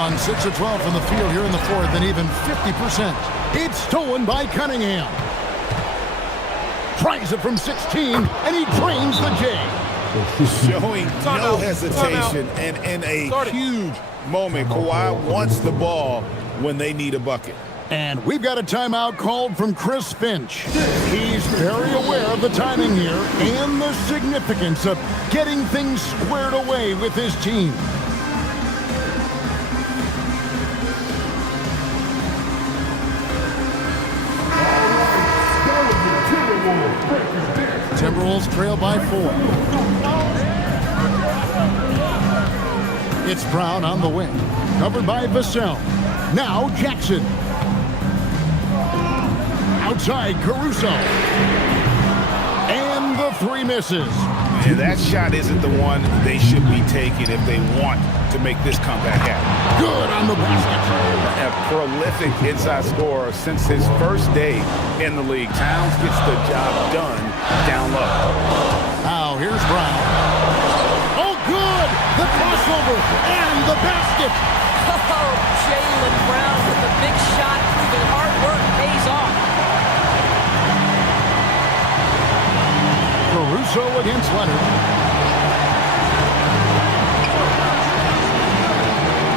On 6 of 12 from the field here in the fourth, and even 50%. It's stolen by Cunningham. Tries it from 16, and he drains the J. Showing no hesitation and in a huge moment. Kawhi wants the ball when they need a bucket. And we've got a timeout called from Chris Finch. He's very aware of the timing here and the significance of getting things squared away with his team. Timberwolves trail by 4. It's Brown on the wing, covered by Vassell. Now Jackson. Outside Caruso. And the three misses. And that shot isn't the one they should be taking if they want to make this comeback happen. Good on the basket. A prolific inside scorer since his first day in the league. Towns gets the job done down low. Now here's Brown. Oh, good! The crossover and the basket. Oh, Jaylen Brown with a big shot, proving hard work pays off. Caruso against Leonard.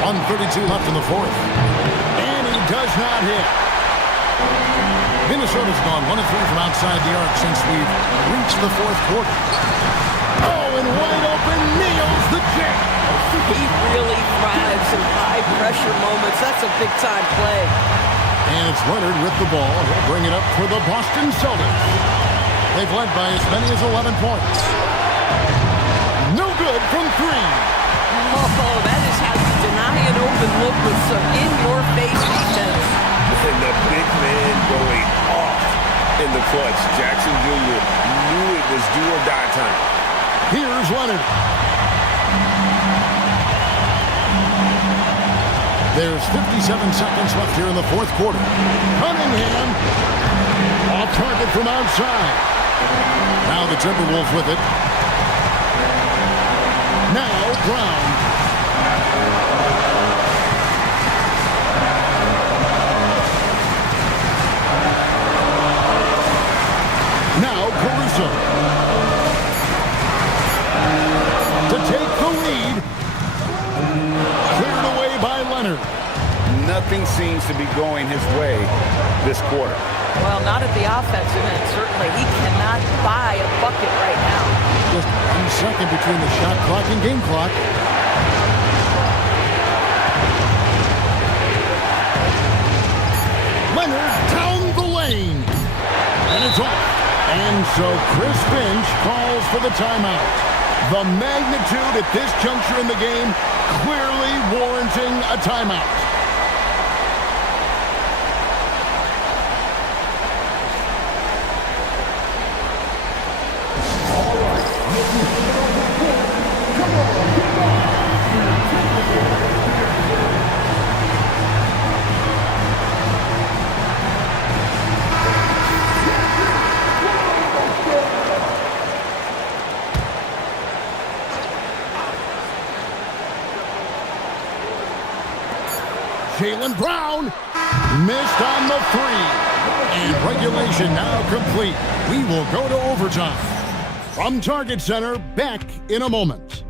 1:32 left in the fourth. And he does not hit. Minnesota's gone 1 of 3 from outside the arc since we've reached the fourth quarter. Oh, and wide open, nails the J. He really thrives in high-pressure moments. That's a big-time play. And it's Leonard with the ball. He'll bring it up for the Boston Celtics. They've led by as many as 11 points. No good from 3. Oh, that is how you deny an open look with some in-your-face defense. And the big man going off in the clutch. Jackson Jr. knew it was do or die time. Here's Leonard. There's 57 seconds left here in the fourth quarter. Cunningham off target from outside. Now the Timberwolves with it. Now Brown. Now Caruso. To take the lead. Cleared away by Leonard. Nothing seems to be going his way this quarter. Well, not at the offensive end, certainly. He cannot buy a bucket right now. Just 1 second between the shot clock and game clock. Leonard down the lane. And it's off. And so Chris Finch calls for the timeout. The magnitude at this juncture in the game clearly warranting a timeout. Jaylen Brown missed on the 3. And regulation now complete. We will go to overtime. From Target Center, back in a moment.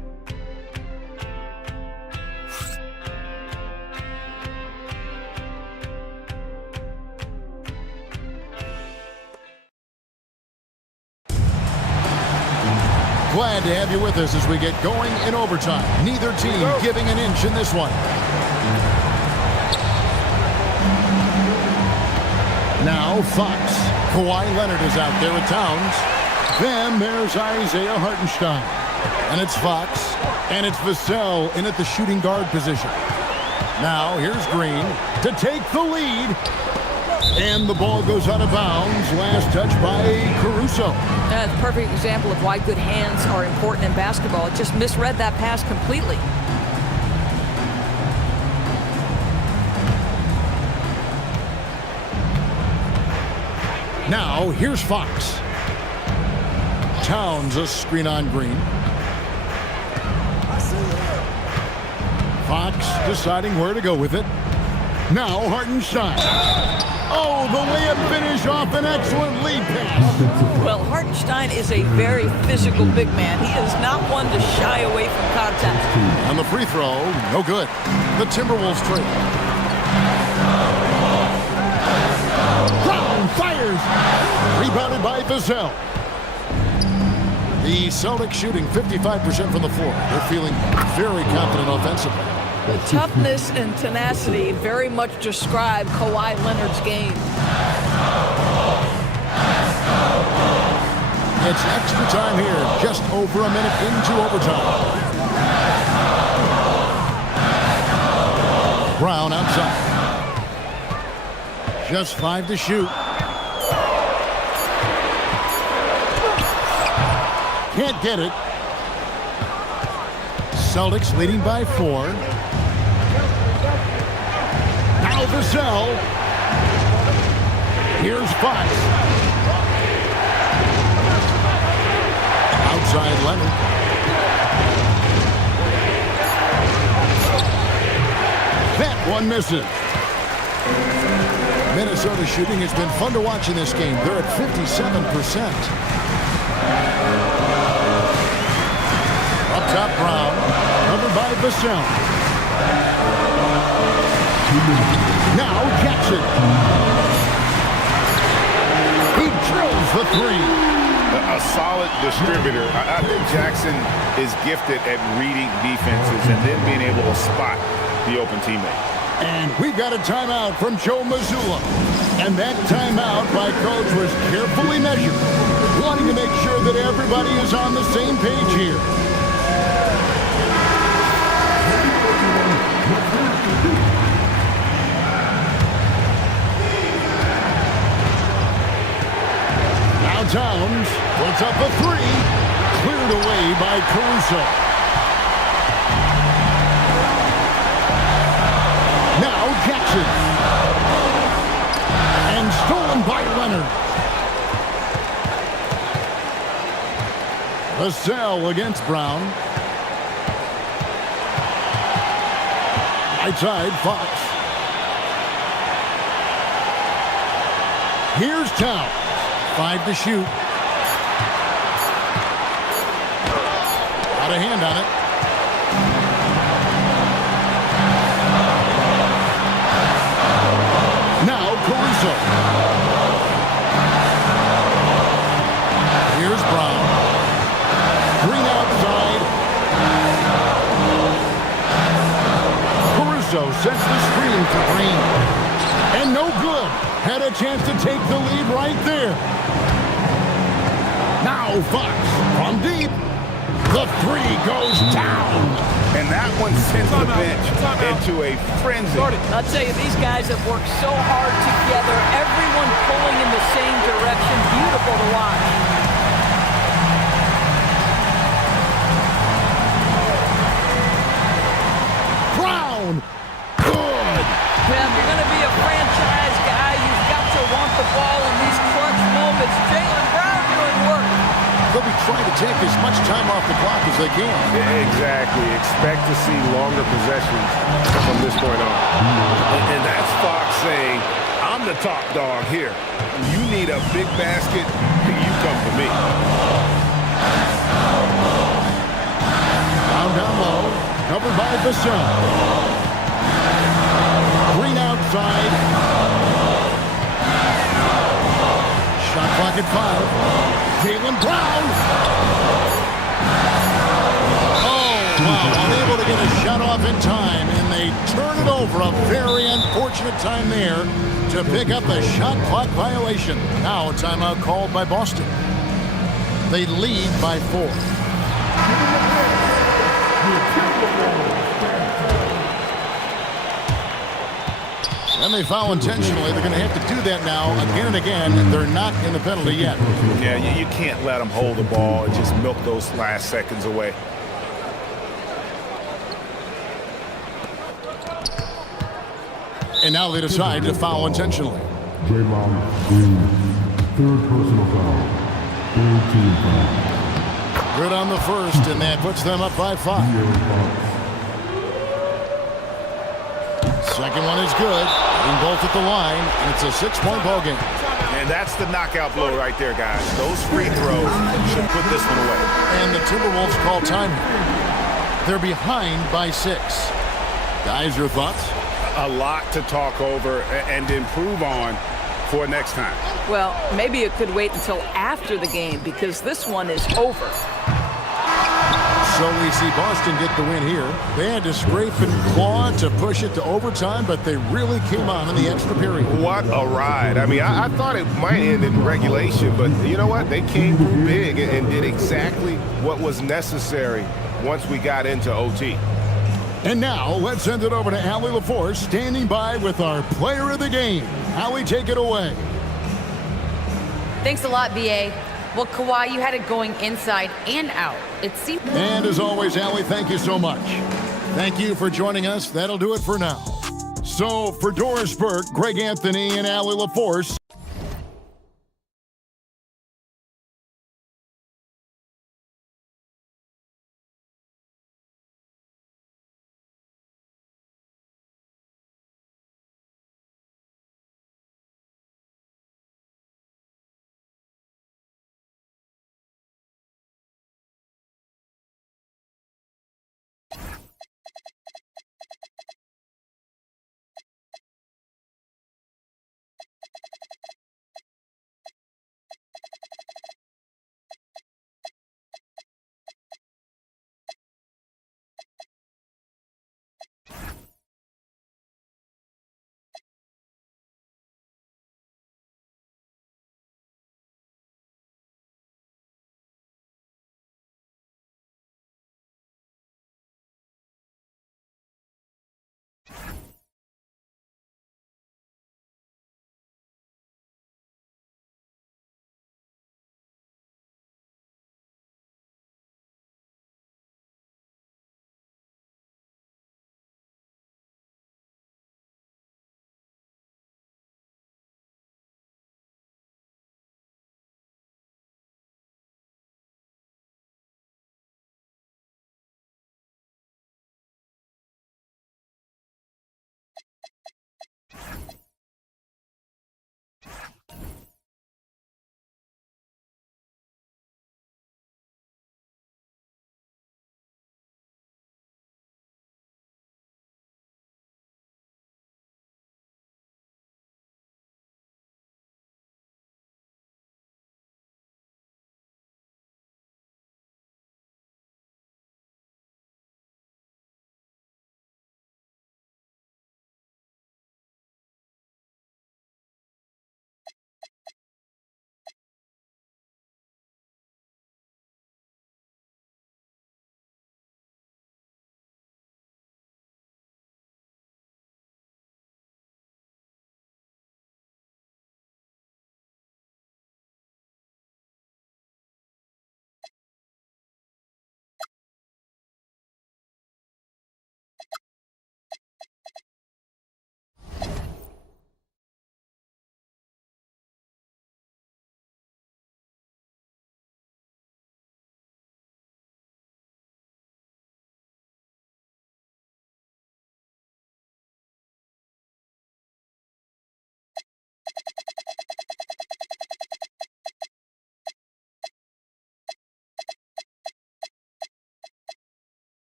Glad to have you with us as we get going in overtime. Neither team giving an inch in this one. Now Fox. Kawhi Leonard is out there with Towns. Then there's Isaiah Hartenstein. And it's Fox. And it's Vassell in at the shooting guard position. Now here's Green to take the lead. And the ball goes out of bounds. Last touch by Caruso. That's a perfect example of why good hands are important in basketball. It just misread that pass completely. Now, here's Fox. Towns, a screen on Green. Fox deciding where to go with it. Now Hartenstein. Oh, the layup finish off an excellent lead pass. Well, Hartenstein is a very physical big man. He is not one to shy away from contact. And the free throw, no good. The Timberwolves trade. Brown fires. Rebounded by Vassell. The Celtics shooting 55% from the floor. They're feeling very confident offensively. The toughness and tenacity very much describe Kawhi Leonard's game. It's extra time here, just over a minute into overtime. Brown outside. Just 5 to shoot. Can't get it. Celtics leading by 4. Now Vassell. Here's Fox. Outside Leonard. That one misses. Minnesota shooting has been fun to watch in this game. They're at 57%. Up top, Brown. Covered by Vassell. Now Jackson. He drills the 3. A solid distributor. I think Jackson is gifted at reading defenses and then being able to spot the open teammate. And we've got a timeout from Joe Mazzulla. And that timeout by Coach was carefully measured, wanting to make sure that everybody is on the same page here. Now Towns puts up a 3, cleared away by Caruso. Now Jackson. And stolen by Leonard. Vassell against Brown. Right side, Fox. Here's Towns. 5 to shoot. Out of hand on it. Now Caruso. Here's Brown. Green outside. Caruso sets the screen for Green. And no good. Had a chance to take the lead right there. Now Fox from deep. The 3 goes down. And that one sends the bench into a frenzy. I'll tell you, these guys have worked so hard together. Everyone pulling in the same direction. Beautiful to watch. Brown. Good. Well, if you're going to be a franchise guy, you've got to want the ball in these clutch moments. Jaylen Brown doing work. They'll be trying to take as much time off the clock as they can. Exactly. Expect to see longer possessions from this point on. And that's Fox saying, I'm the top dog here. You need a big basket, you come to me. Down low. Covered by Vassell. Green outside. Shot clock at 5. Jaylen Brown. Oh, wow. Unable to get a shot off in time, and they turn it over. A very unfortunate time there to pick up a shot clock violation. Now a timeout called by Boston. They lead by 4. And they foul intentionally. They're going to have to do that now again and again. They're not in the penalty yet. Yeah, you can't let them hold the ball and just milk those last seconds away. And now they decide to foul intentionally. Draymond Green, 3rd personal foul, 3rd team foul. Good on the first, and that puts them up by 5. Second one is good. Hitting both at the line, and it's a 6-point ball game. And that's the knockout blow right there, guys. Those free throws should put this one away. And the Timberwolves call time. They're behind by 6. Guys, your thoughts? A lot to talk over and improve on for next time. Well, maybe it could wait until after the game because this one is over. So we see Boston get the win here. They had to scrape and claw to push it to overtime, but they really came on in the extra period. What a ride. I mean, I thought it might end in regulation, but you know what? They came through big and did exactly what was necessary once we got into OT. And now, let's send it over to Allie LaForce, standing by with our player of the game. Allie, take it away. Thanks a lot, B.A. Well, Kawhi, you had it going inside and out. It seemed... And as always, Allie, thank you so much. Thank you for joining us. That'll do it for now. So, for Doris Burke, Greg Anthony, and Allie LaForce,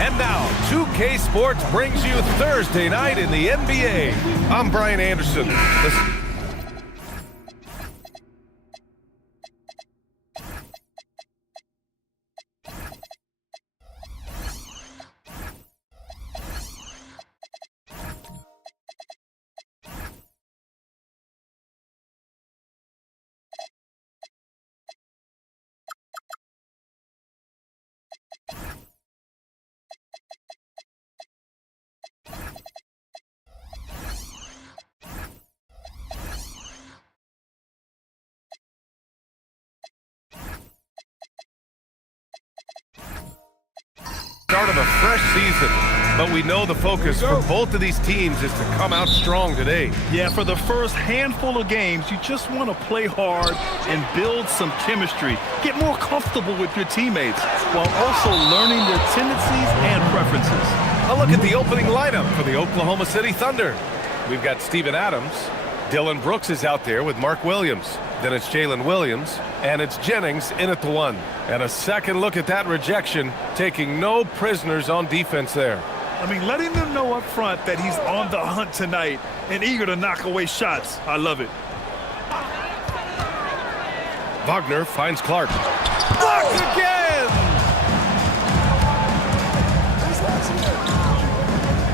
And now, 2K Sports brings you Thursday night in the NBA. I'm Brian Anderson. Listen. Start of a fresh season, but we know the focus for both of these teams is to come out strong today. Yeah, for the first handful of games, you just want to play hard and build some chemistry. Get more comfortable with your teammates while also learning their tendencies and preferences. A look at the opening lineup for the Oklahoma City Thunder. We've got Steven Adams. Dillon Brooks is out there with Mark Williams. Then it's Jalen Williams, and it's Jennings in at the 1. And a second look at that rejection, taking no prisoners on defense there. I mean, letting them know up front that he's on the hunt tonight and eager to knock away shots. I love it. Wagner finds Clark. Blocked again!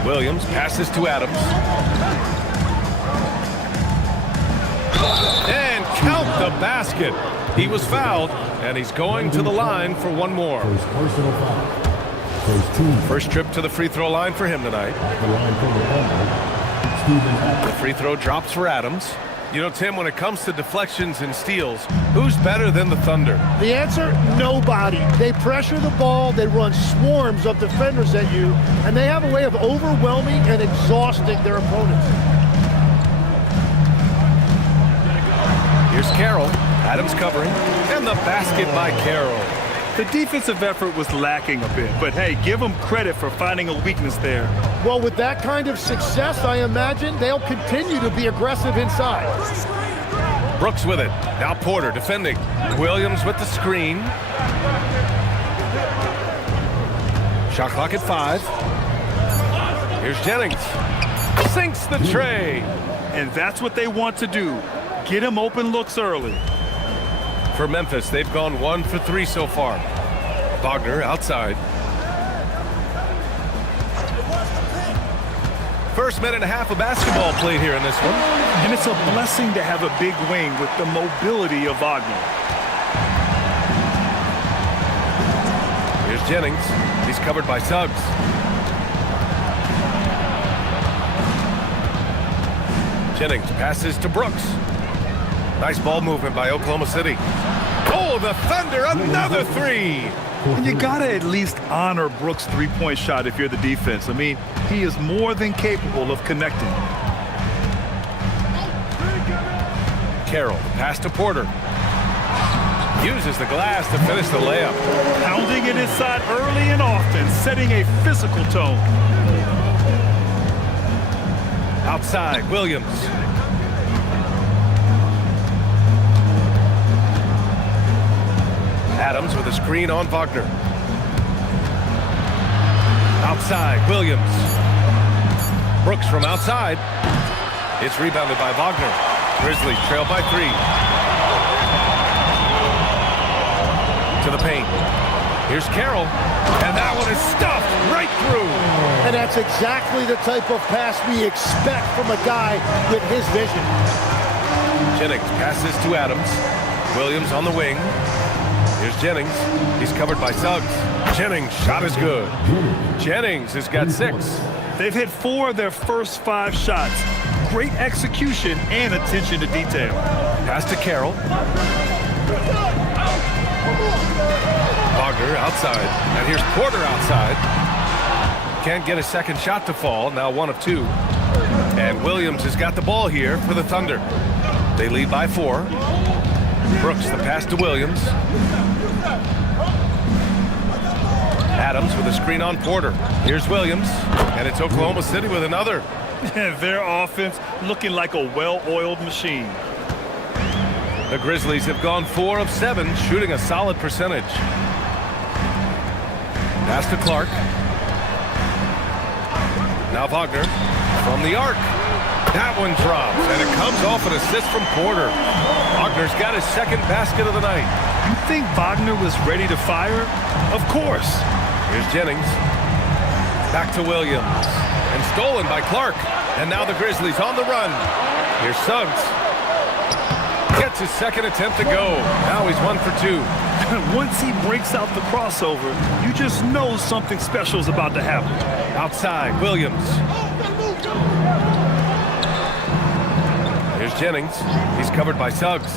Williams passes to Adams. And count the basket. He was fouled, and he's going to the line for one more. First personal foul. First trip to the free throw line for him tonight. The line from the Thunder, Steven Adams. The free throw drops for Adams. You know, Tim, when it comes to deflections and steals, who's better than the Thunder? The answer, nobody. They pressure the ball, they run swarms of defenders at you, and they have a way of overwhelming and exhausting their opponents. Here's Carroll. Adams covering. And the basket by Carroll. The defensive effort was lacking a bit, but hey, give them credit for finding a weakness there. Well, with that kind of success, I imagine they'll continue to be aggressive inside. Brooks with it. Now Porter defending. Williams with the screen. Shot clock at 5. Here's Jennings. Sinks the tray. And that's what they want to do. Get him open looks early. For Memphis, they've gone 1 for 3 so far. Wagner outside. First minute and a half of basketball played here in this one. And it's a blessing to have a big wing with the mobility of Wagner. Here's Jennings. He's covered by Suggs. Jennings passes to Brooks. Nice ball movement by Oklahoma City. Oh, the Thunder, another 3. And you gotta at least honor Brooks' three-point shot if you're the defense. I mean, he is more than capable of connecting. Carroll, pass to Porter. Uses the glass to finish the layup. Pounding it inside early and often, setting a physical tone. Outside, Williams. Adams with a screen on Wagner. Outside, Williams. Brooks from outside. It's rebounded by Wagner. Grizzlies trail by 3. To the paint. Here's Carroll. And that one is stuffed right through. And that's exactly the type of pass we expect from a guy with his vision. Jennings passes to Adams. Williams on the wing. Here's Jennings. He's covered by Suggs. Jennings' shot is good. Jennings has got 6. They've hit 4 of their first 5 shots. Great execution and attention to detail. Pass to Carroll. Wagner outside. And here's Porter outside. Can't get a second shot to fall. Now 1 of 2. And Williams has got the ball here for the Thunder. They lead by 4. Brooks the pass to Williams. Adams with a screen on Porter. Here's Williams. And it's Oklahoma City with another. Their offense looking like a well-oiled machine. The Grizzlies have gone 4 of 7, shooting a solid percentage. Pass to Clark. Now Wagner from the arc. That one drops, and it comes off an assist from Porter. Wagner's got his second basket of the night. You think Wagner was ready to fire? Of course. Here's Jennings. Back to Williams. And stolen by Clark. And now the Grizzlies on the run. Here's Suggs. Gets his second attempt to go. Now he's 1 for 2. Once he breaks out the crossover, you just know something special is about to happen. Outside, Williams. Here's Jennings. He's covered by Suggs.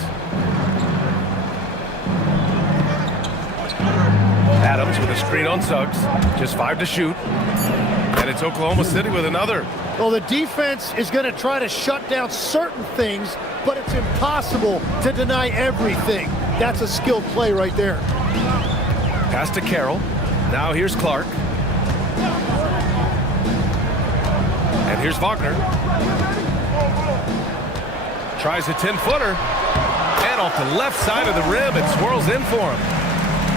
Adams with a screen on Suggs. Just 5 to shoot. And it's Oklahoma City with another. Well, the defense is going to try to shut down certain things, but it's impossible to deny everything. That's a skilled play right there. Pass to Carroll. Now here's Clark. And here's Wagner. Tries a 10-footer. And off the left side of the rim, it swirls in for him.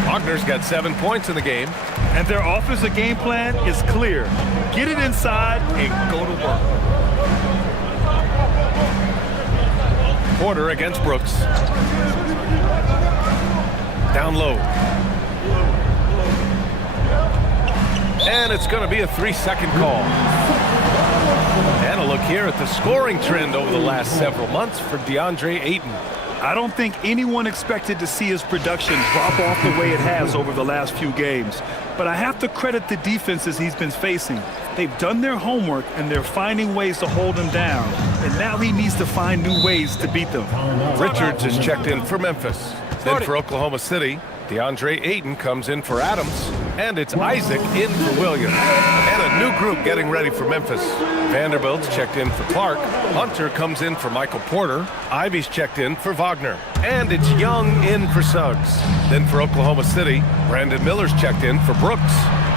Wagner's got 7 points in the game. And their offensive game plan is clear. Get it inside and go to work. Porter against Brooks. Down low. And it's going to be a 3-second call. And a look here at the scoring trend over the last several months for DeAndre Ayton. I don't think anyone expected to see his production drop off the way it has over the last few games. But I have to credit the defenses he's been facing. They've done their homework, and they're finding ways to hold him down. And now he needs to find new ways to beat them. Richards is checked in for Memphis. Then for Oklahoma City, DeAndre Ayton comes in for Adams. And it's Isaac in for Williams. And a new group getting ready for Memphis. Vanderbilt's checked in for Clark. Hunter comes in for Michael Porter. Ivy's checked in for Wagner. And it's Young in for Suggs. Then for Oklahoma City, Brandon Miller's checked in for Brooks.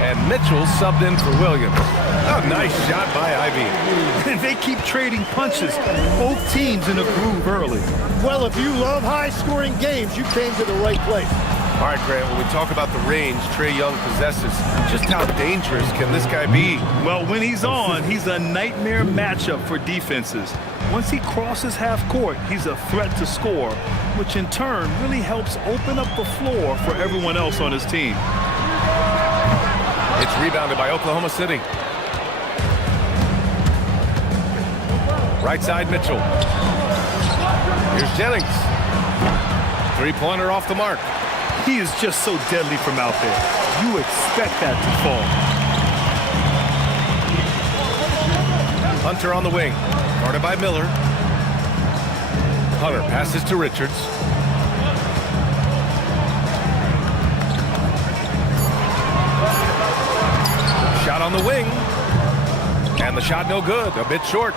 And Mitchell subbed in for Williams. A nice shot by Ivy. And they keep trading punches. Both teams in a groove early. Well, if you love high-scoring games, you came to the right place. All right, Grant, when we talk about the range Trae Young possesses, just how dangerous can this guy be? Well, when he's on, he's a nightmare matchup for defenses. Once he crosses half court, he's a threat to score, which in turn really helps open up the floor for everyone else on his team. It's rebounded by Oklahoma City. Right side, Mitchell. Here's Jennings. Three-pointer off the mark. He is just so deadly from out there. You expect that to fall. Hunter on the wing. Guarded by Miller. Hunter passes to Richards. Shot on the wing. And the shot no good. A bit short.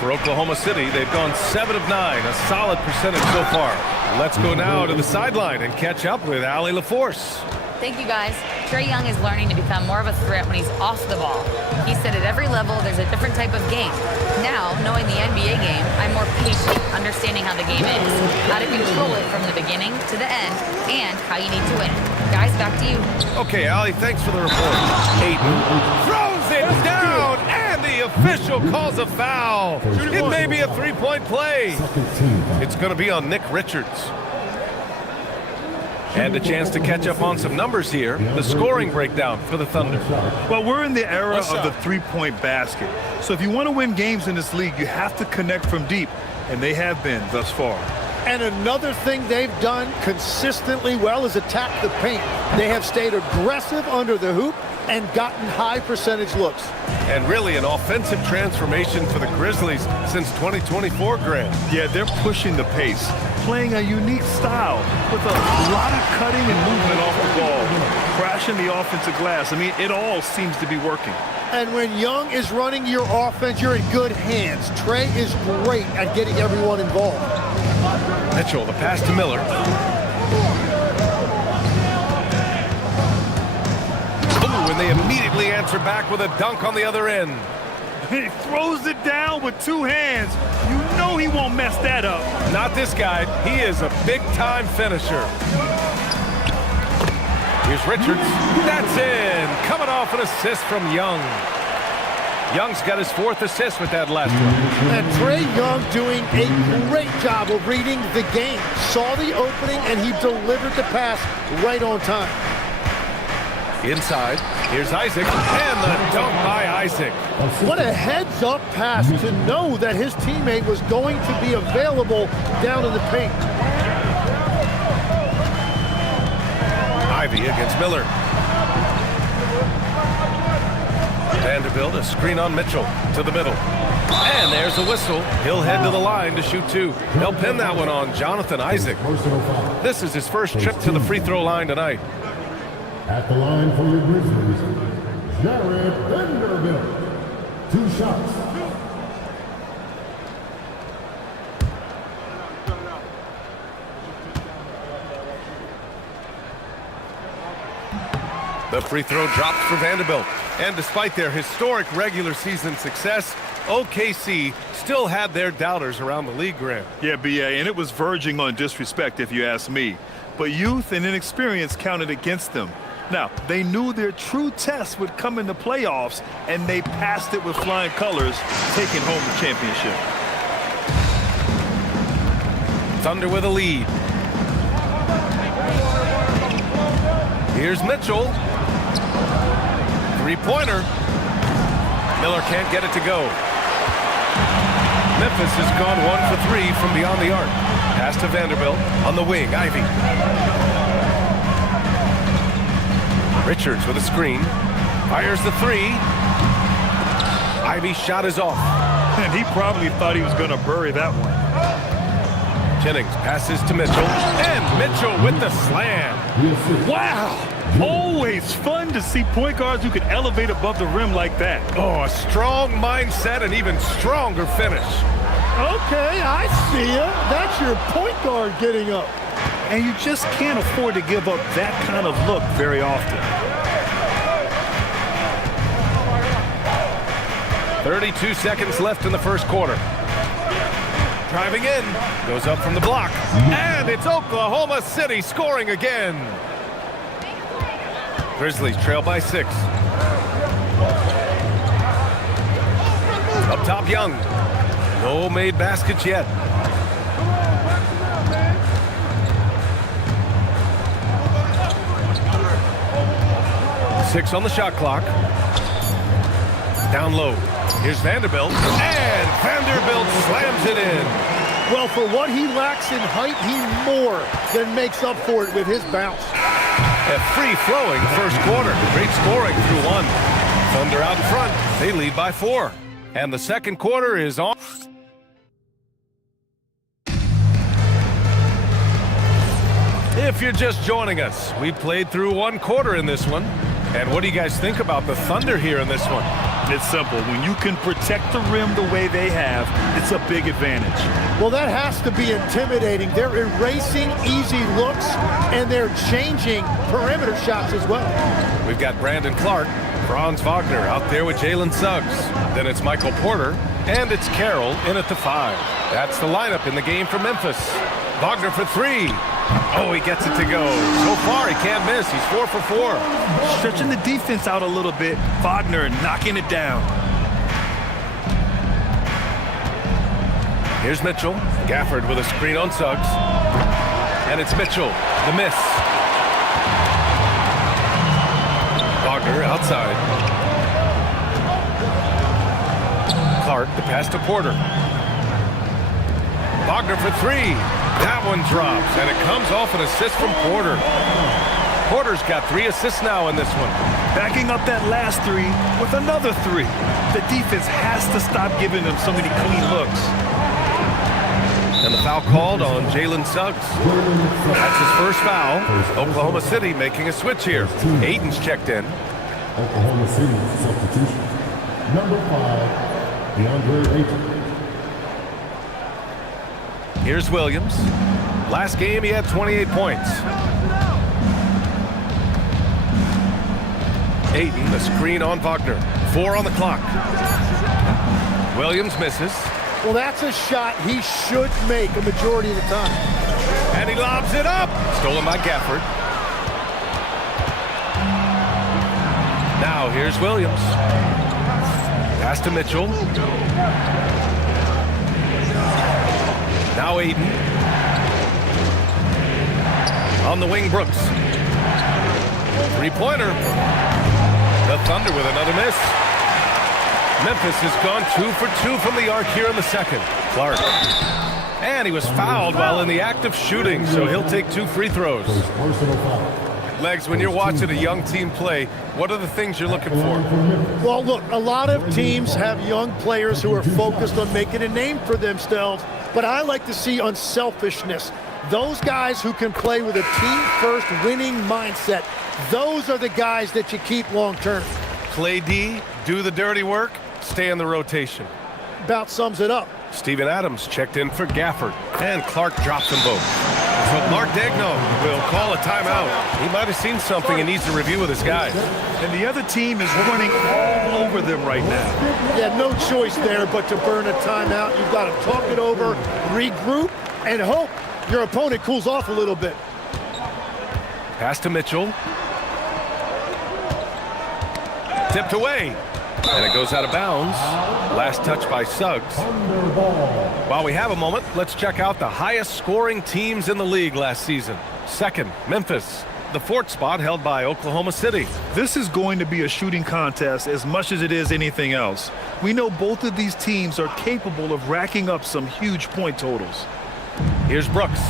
For Oklahoma City, they've gone 7 of 9, a solid percentage so far. Let's go now to the sideline and catch up with Allie LaForce. Thank you, guys. Trae Young is learning to become more of a threat when he's off the ball. He said at every level there's a different type of game. Now, knowing the NBA game, I'm more patient, understanding how the game is, how to control it from the beginning to the end, and how you need to win. Guys, back to you. Okay, Allie, thanks for the report. Ayton throws it down, and the official calls a foul. It may be a three-point play. It's going to be on Nick Richards. And a chance to catch up on some numbers here. The scoring breakdown for the Thunder. Well, we're in the era of the three-point basket. So if you want to win games in this league, you have to connect from deep, and they have been thus far. And another thing they've done consistently well is attack the paint. They have stayed aggressive under the hoop and gotten high percentage looks. And really an offensive transformation for the Grizzlies since 2024, Grant. Yeah, they're pushing the pace, playing a unique style with a lot of cutting and movement off the ball, crashing the offensive glass. I mean, it all seems to be working. And when Young is running your offense, you're in good hands. Trae is great at getting everyone involved. Mitchell, the pass to Miller. Ooh, and they immediately answer back with a dunk on the other end. He throws it down with two hands. You know he won't mess that up. Not this guy. He is a big-time finisher. Here's Richards. That's in. Coming off an assist from Young. Young's got his 4th assist with that last one. And Trae Young doing a great job of reading the game. Saw the opening, and he delivered the pass right on time. Inside, here's Isaac, and the dunk by Isaac. What a heads-up pass to know that his teammate was going to be available down in the paint. Ivy against Miller. Vanderbilt, a screen on Mitchell to the middle. And there's a whistle. He'll head to the line to shoot 2. They'll pin that one on Jonathan Isaac. This is his first trip to the free throw line tonight. At the line for your Grizzlies, Jared Vanderbilt. 2 shots. The free throw drops for Vanderbilt. And despite their historic regular season success, OKC still had their doubters around the league, Grant. Yeah, BA, and it was verging on disrespect if you ask me. But youth and inexperience counted against them. Now, they knew their true test would come in the playoffs, and they passed it with flying colors, taking home the championship. Thunder with a lead. Here's Mitchell. Three-pointer. Miller can't get it to go. Memphis has gone 1 for 3 from beyond the arc. Pass to Vanderbilt on the wing. Ivy. Richards with a screen. Fires the 3. Ivy's shot is off. And he probably thought he was going to bury that one. Jennings passes to Mitchell. And Mitchell with the slam. Wow! Always fun to see point guards who can elevate above the rim like that. Oh, a strong mindset and even stronger finish. Okay, I see ya. That's your point guard getting up. And you just can't afford to give up that kind of look very often. 32 seconds left in the first quarter. Driving in, goes up from the block, and it's Oklahoma City scoring again. Grizzlies trail by 6. Up top, Young. No made baskets yet. Six on the shot clock. Down low. Here's Vanderbilt, and Vanderbilt slams it in. Well, for what he lacks in height, he more than makes up for it with his bounce. A free-flowing first quarter. Great scoring through 1. Thunder out in front. They lead by 4. And the second quarter is on. If you're just joining us, we played through 1 quarter in this one. And what do you guys think about the Thunder here in this one? It's simple. When you can protect the rim the way they have, it's a big advantage. Well, that has to be intimidating. They're erasing easy looks, and they're changing perimeter shots as well. We've got Brandon Clark, Franz Wagner out there with Jalen Suggs. Then it's Michael Porter, and it's Carroll in at the 5. That's the lineup in the game for Memphis. Wagner for 3. Oh, he gets it to go. So far, he can't miss. He's 4 for 4. Stretching the defense out a little bit. Wagner knocking it down. Here's Mitchell. Gafford with a screen on Suggs. And it's Mitchell. The miss. Wagner outside. Clark, the pass to Porter. Wagner for 3. That one drops, and it comes off an assist from Porter. Porter's got 3 assists now in this one. Backing up that last 3 with another 3. The defense has to stop giving them so many clean looks. And the foul called on Jalen Suggs. That's his first foul. Oklahoma City making a switch here. Aiden's checked in. Oklahoma City substitution. Number 5, DeAndre Ayton. Here's Williams. Last game, he had 28 points. Ayton, the screen on Wagner. 4 on the clock. Williams misses. Well, that's a shot he should make a majority of the time. And he lobs it up. Stolen by Gafford. Now here's Williams. Pass to Mitchell. Now Ayton. On the wing, Brooks. 3-pointer. The Thunder with another miss. Memphis has gone 2 for 2 from the arc here in the second. Clark. And he was fouled while in the act of shooting, so he'll take 2 free throws. Legs, when you're watching a young team play, what are the things you're looking for? Well, look, a lot of teams have young players who are focused on making a name for themselves, but I like to see unselfishness. Those guys who can play with a team-first winning mindset, those are the guys that you keep long-term. Clay D, do the dirty work, stay in the rotation. About sums it up. Steven Adams checked in for Gafford, and Clark drops them both. So Mark Daigneault will call a timeout. He might have seen something and needs to review with his guys. And the other team is running all over them right now. Yeah, no choice there but to burn a timeout. You've got to talk it over, regroup, and hope your opponent cools off a little bit. Pass to Mitchell. Tipped away. And it goes out of bounds. Last touch by Suggs. While we have a moment, let's check out the highest scoring teams in the league last season. Second, Memphis. The 4th spot held by Oklahoma City. This is going to be a shooting contest as much as it is anything else. We know both of these teams are capable of racking up some huge point totals. Here's Brooks.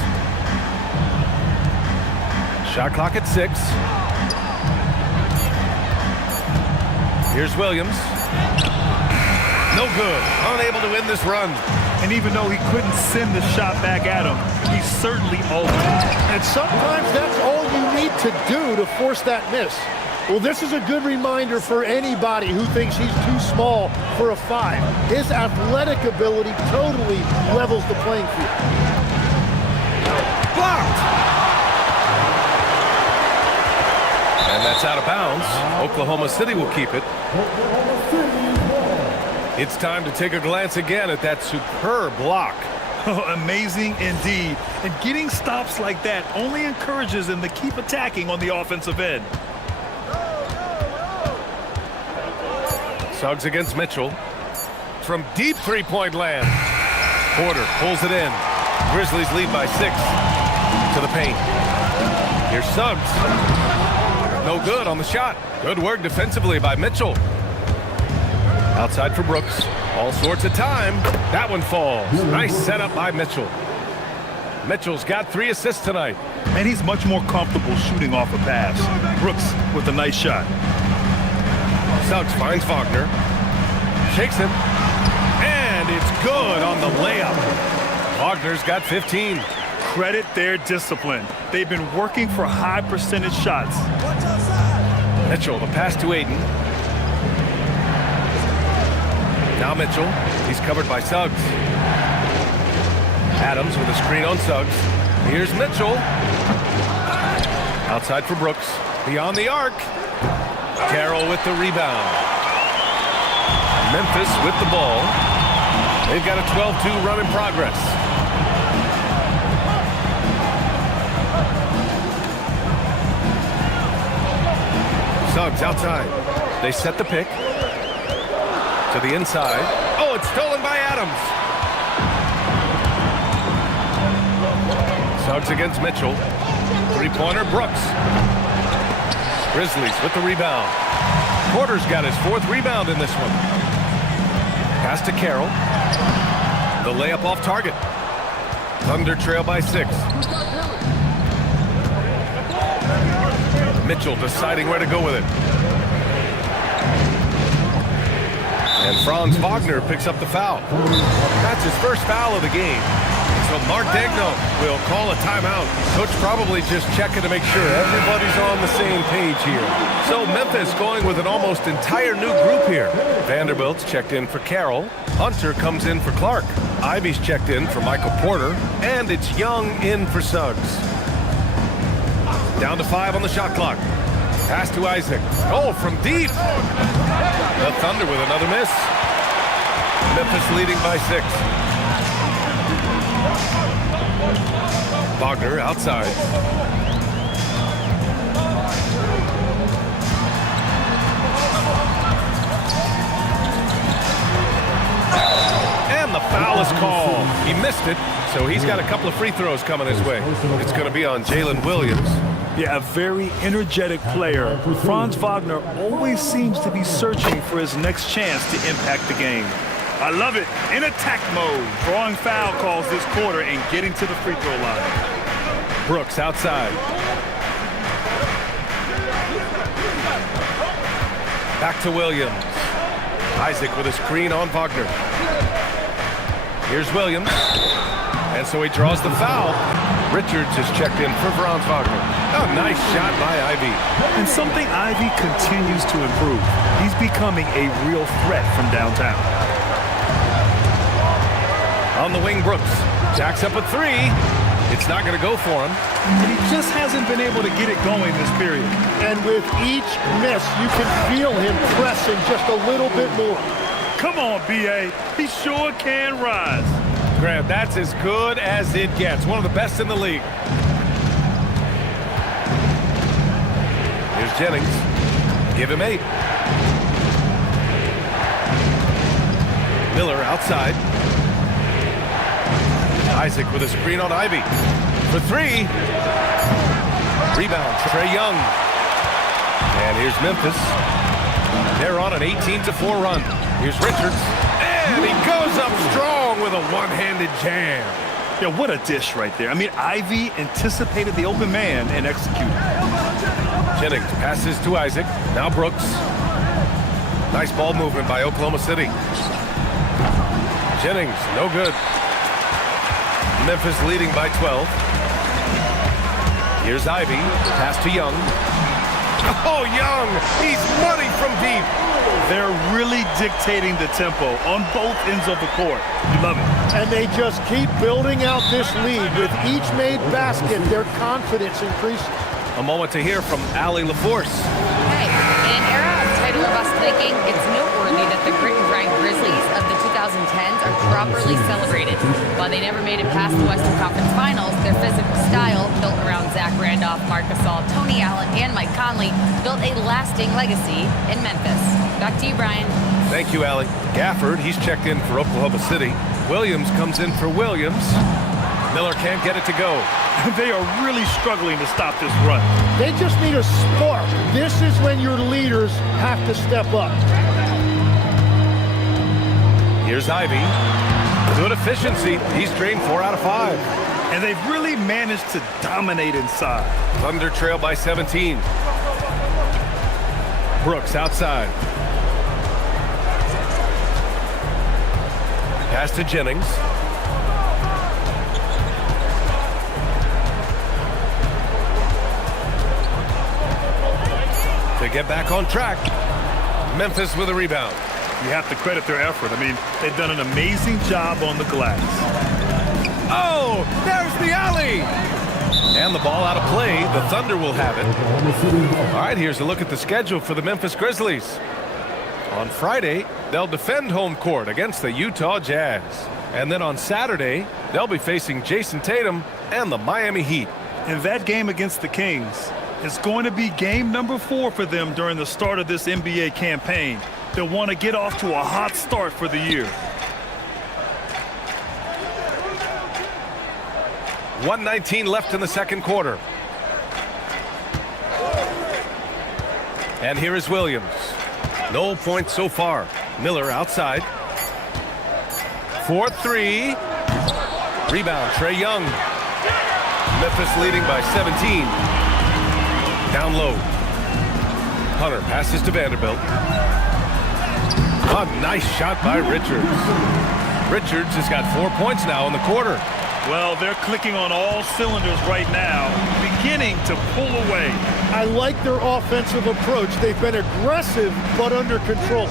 Shot clock at 6. Here's Williams. No good. Unable to win this run. And even though he couldn't send the shot back at him, he certainly altered it. And sometimes that's all you need to do to force that miss. Well, this is a good reminder for anybody who thinks he's too small for a 5. His athletic ability totally levels the playing field. Blocked! And that's out of bounds. Oklahoma City will keep it. It's time to take a glance again at that superb block. Oh, amazing indeed. And getting stops like that only encourages them to keep attacking on the offensive end. Suggs against Mitchell. From deep three-point land. Porter pulls it in. Grizzlies lead by 6. To the paint. Here's Suggs. No good on the shot. Good work defensively by Mitchell. Outside for Brooks. All sorts of time. That one falls. Nice setup by Mitchell. Mitchell's got 3 assists tonight. And he's much more comfortable shooting off a pass. Brooks with a nice shot. Suggs finds Wagner. Shakes him. And it's good on the layup. Wagner's got 15. Credit their discipline. They've been working for high percentage shots. Mitchell, the pass to Ayton. Now Mitchell. He's covered by Suggs. Adams with a screen on Suggs. Here's Mitchell. Outside for Brooks. Beyond the arc. Carroll with the rebound. Memphis with the ball. They've got a 12-2 run in progress. Suggs outside. They set the pick. To the inside. Oh, it's stolen by Adams. Suggs against Mitchell. Three-pointer, Brooks. Grizzlies with the rebound. Porter's got his 4th rebound in this one. Pass to Carroll. The layup off target. Thunder trail by 6. Mitchell deciding where to go with it. And Franz Wagner picks up the foul. That's his first foul of the game. So Mark Daigneault will call a timeout. Coach probably just checking to make sure everybody's on the same page here. So Memphis going with an almost entire new group here. Vanderbilt's checked in for Carroll. Hunter comes in for Clark. Ivy's checked in for Michael Porter. And it's Young in for Suggs. Down to 5 on the shot clock. Pass to Isaac. Oh, from deep. The Thunder with another miss. Memphis leading by 6. Wagner outside. And the foul is called. He missed it, so he's got a couple of free throws coming his way. It's going to be on Jalen Williams. Yeah, a very energetic player. Franz Wagner always seems to be searching for his next chance to impact the game. I love it. In attack mode, drawing foul calls this quarter and getting to the free throw line. Brooks outside. Back to Williams. Isaac with a screen on Wagner. Here's Williams. And so he draws the foul. Richards is checked in for Franz Wagner. Oh, nice shot by Ivy. And something Ivy continues to improve. He's becoming a real threat from downtown. On the wing, Brooks. Jacks up a 3. It's not going to go for him. And he just hasn't been able to get it going this period. And with each miss, you can feel him pressing just a little bit more. Come on, B.A. He sure can rise. Grant, that's as good as it gets. One of the best in the league. Here's Jennings. Give him 8. Miller outside. Isaac with a screen on Ivy. For 3. Rebound, Trae Young. And here's Memphis. They're on an 18-4 run. Here's Richards. And he goes up strong with a one-handed jam. Yeah, what a dish right there. I mean, Ivy anticipated the open man and executed. Jennings passes to Isaac. Now Brooks. Nice ball movement by Oklahoma City. Jennings, no good. Memphis leading by 12. Here's Ivy. Pass to Young. Oh, Young! He's money from deep. They're really dictating the tempo on both ends of the court. You love it. And they just keep building out this lead. With each made basket, their confidence increases. A moment to hear from Allie LaForce. Hey, in an era of title of us thinking, it's noteworthy that the grit and grind Grizzlies of the 2010s are properly celebrated. While they never made it past the Western Conference Finals, their physical style, built around Zach Randolph, Marc Gasol, Tony Allen, and Mike Conley, built a lasting legacy in Memphis. Back to you, Brian. Thank you, Allie. Gafford, he's checked in for Oklahoma City. Williams comes in for Williams. Miller can't get it to go. They are really struggling to stop this run. They just need a spark. This is when your leaders have to step up. Here's Ivy. Good efficiency. He's drained 4 out of 5. And they've really managed to dominate inside. Thunder trail by 17. Brooks outside. Pass to Jennings. To get back on track. Memphis with a rebound. You have to credit their effort. I mean, they've done an amazing job on the glass. Oh, there's the alley. And the ball out of play. The Thunder will have it. All right, here's a look at the schedule for the Memphis Grizzlies. On Friday, they'll defend home court against the Utah Jazz. And then on Saturday, they'll be facing Jason Tatum and the Miami Heat. And that game against the Kings is going to be game number 4 for them during the start of this NBA campaign. They'll want to get off to a hot start for the year. 1:19 left in the second quarter. And here is Williams. No points so far. Miller outside. 4-3. Rebound, Trae Young. Memphis leading by 17. Down low. Hunter passes to Vanderbilt. A nice shot by Richards. Richards has got 4 points now in the quarter. Well, they're clicking on all cylinders right now, beginning to pull away. I like their offensive approach. They've been aggressive, but under control.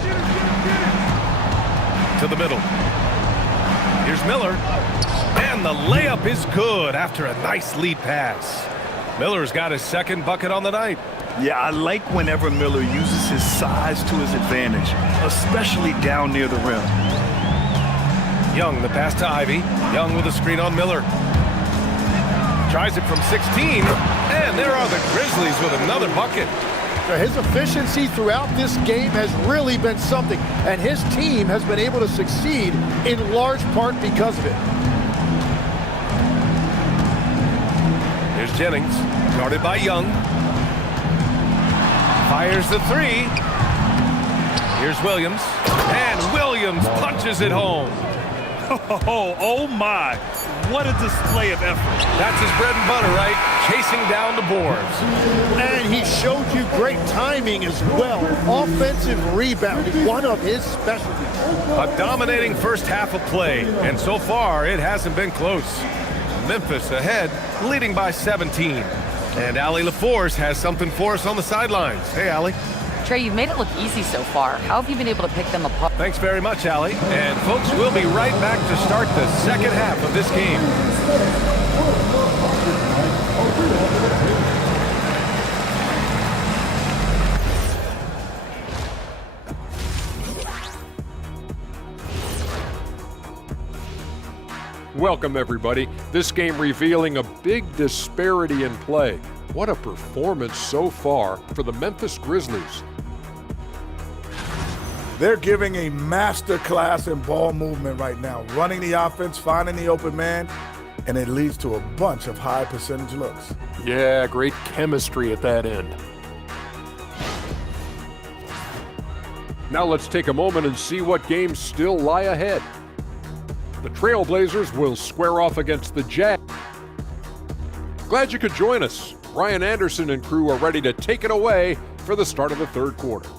To the middle. Here's Miller. And the layup is good after a nice lead pass. Miller's got his second bucket on the night. Yeah, I like whenever Miller uses his size to his advantage, especially down near the rim. Young, the pass to Ivy. Young with a screen on Miller. Tries it from 16. And there are the Grizzlies with another bucket. His efficiency throughout this game has really been something, and his team has been able to succeed in large part because of it. Here's Jennings, guarded by Young. Fires the 3. Here's Williams. And Williams punches it home. Oh my, what a display of effort. That's his bread and butter, right? Chasing down the boards. And he showed you great timing as well. Offensive rebounding, one of his specialties. A dominating first half of play, and so far it hasn't been close. Memphis ahead, leading by 17. And Allie LaForce has something for us on the sidelines. Hey, Allie. Trae, you've made it look easy so far. How have you been able to pick them apart? Thanks very much, Allie. And folks, we'll be right back to start the second half of this game. Welcome, everybody. This game revealing a big disparity in play. What a performance so far for the Memphis Grizzlies. They're giving a master class in ball movement right now, running the offense, finding the open man, and it leads to a bunch of high percentage looks. Yeah, great chemistry at that end. Now let's take a moment and see what games still lie ahead. The Trailblazers will square off against the Jazz. Glad you could join us. Ryan Anderson and crew are ready to take it away for the start of the third quarter.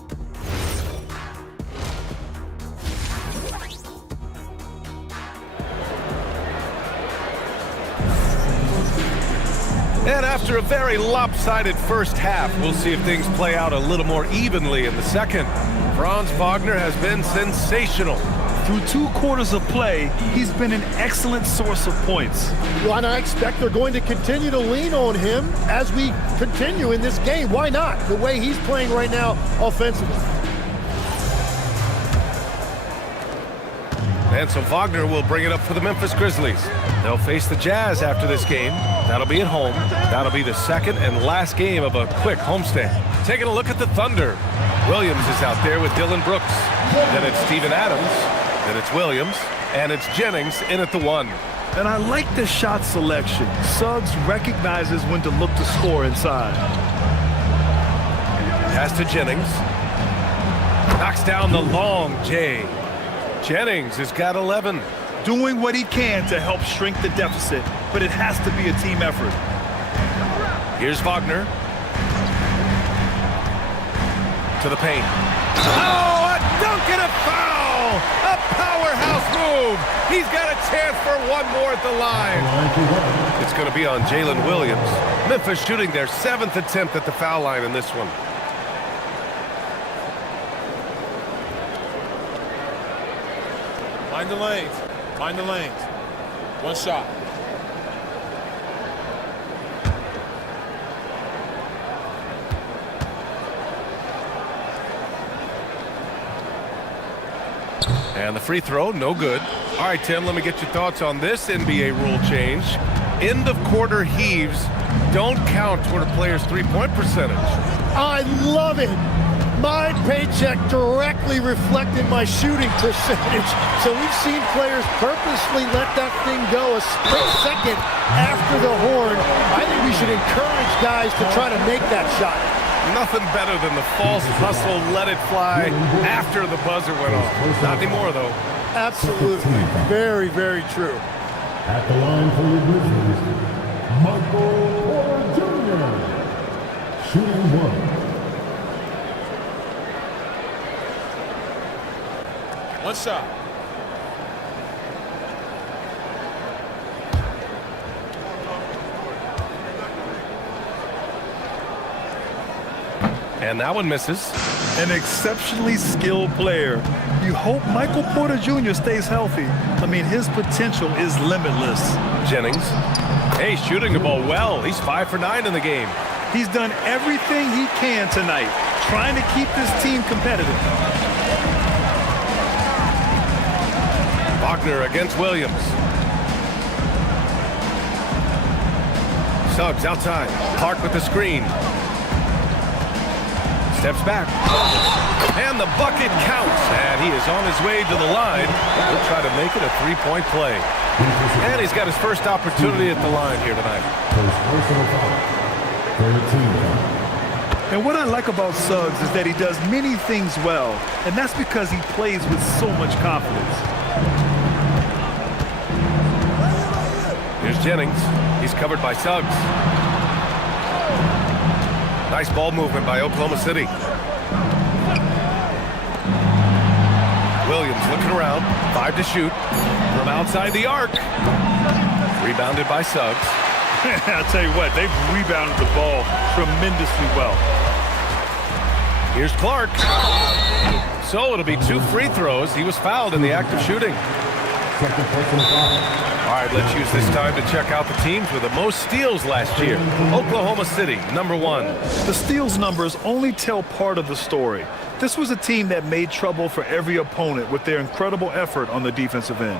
And after a very lopsided first half, we'll see if things play out a little more evenly in the second. Franz Wagner has been sensational. Through 2 quarters of play, he's been an excellent source of points. Well, and I expect they're going to continue to lean on him as we continue in this game. Why not? The way he's playing right now offensively. And so Wagner will bring it up for the Memphis Grizzlies. They'll face the Jazz after this game. That'll be at home. That'll be the second and last game of a quick homestand. Taking a look at the Thunder. Williams is out there with Dylan Brooks. Then it's Steven Adams. Then it's Williams. And it's Jennings in at the 1. And I like the shot selection. Suggs recognizes when to look to score inside. Pass to Jennings. Knocks down the long J. Jennings has got 11. Doing what he can to help shrink the deficit, but it has to be a team effort. Here's Wagner. To the paint. Oh, a dunk and a foul! A powerhouse move! He's got a chance for one more at the line. It's going to be on Jalen Williams. Memphis shooting their 7th attempt at the foul line in this one. Mind the lanes. Mind the lanes. One shot. And the free throw, no good. All right, Tim, let me get your thoughts on this NBA rule change. End of quarter heaves don't count toward a player's three-point percentage. I love it. My paycheck directly reflected my shooting percentage. So we've seen players purposely let that thing go a split second after the horn. I think we should encourage guys to try to make that shot. Nothing better than the false hustle, let it fly after the buzzer went off. Not anymore, though. Absolutely. Very, very true. At the line for your Grizzlies, Michael Porter Jr. Shooting one. One shot. And that one misses. An exceptionally skilled player. You hope Michael Porter Jr. stays healthy. I mean, his potential is limitless. Jennings. Hey, shooting the ball well. He's 5 for 9 in the game. He's done everything he can tonight, trying to keep this team competitive. Wagner against Williams. Suggs outside. Clark with the screen. Steps back. And the bucket counts. And he is on his way to the line. He'll try to make it a three-point play. And he's got his first opportunity at the line here tonight. And what I like about Suggs is that he does many things well. And that's because he plays with so much confidence. Here's Jennings. He's covered by Suggs. Nice ball movement by Oklahoma City. Williams looking around. 5 to shoot. From outside the arc. Rebounded by Suggs. I'll tell you what, they've rebounded the ball tremendously well. Here's Clark. So it'll be 2 free throws. He was fouled in the act of shooting. All right, let's use this time to check out the teams with the most steals last year. Oklahoma City, number 1. The steals numbers only tell part of the story. This was a team that made trouble for every opponent with their incredible effort on the defensive end.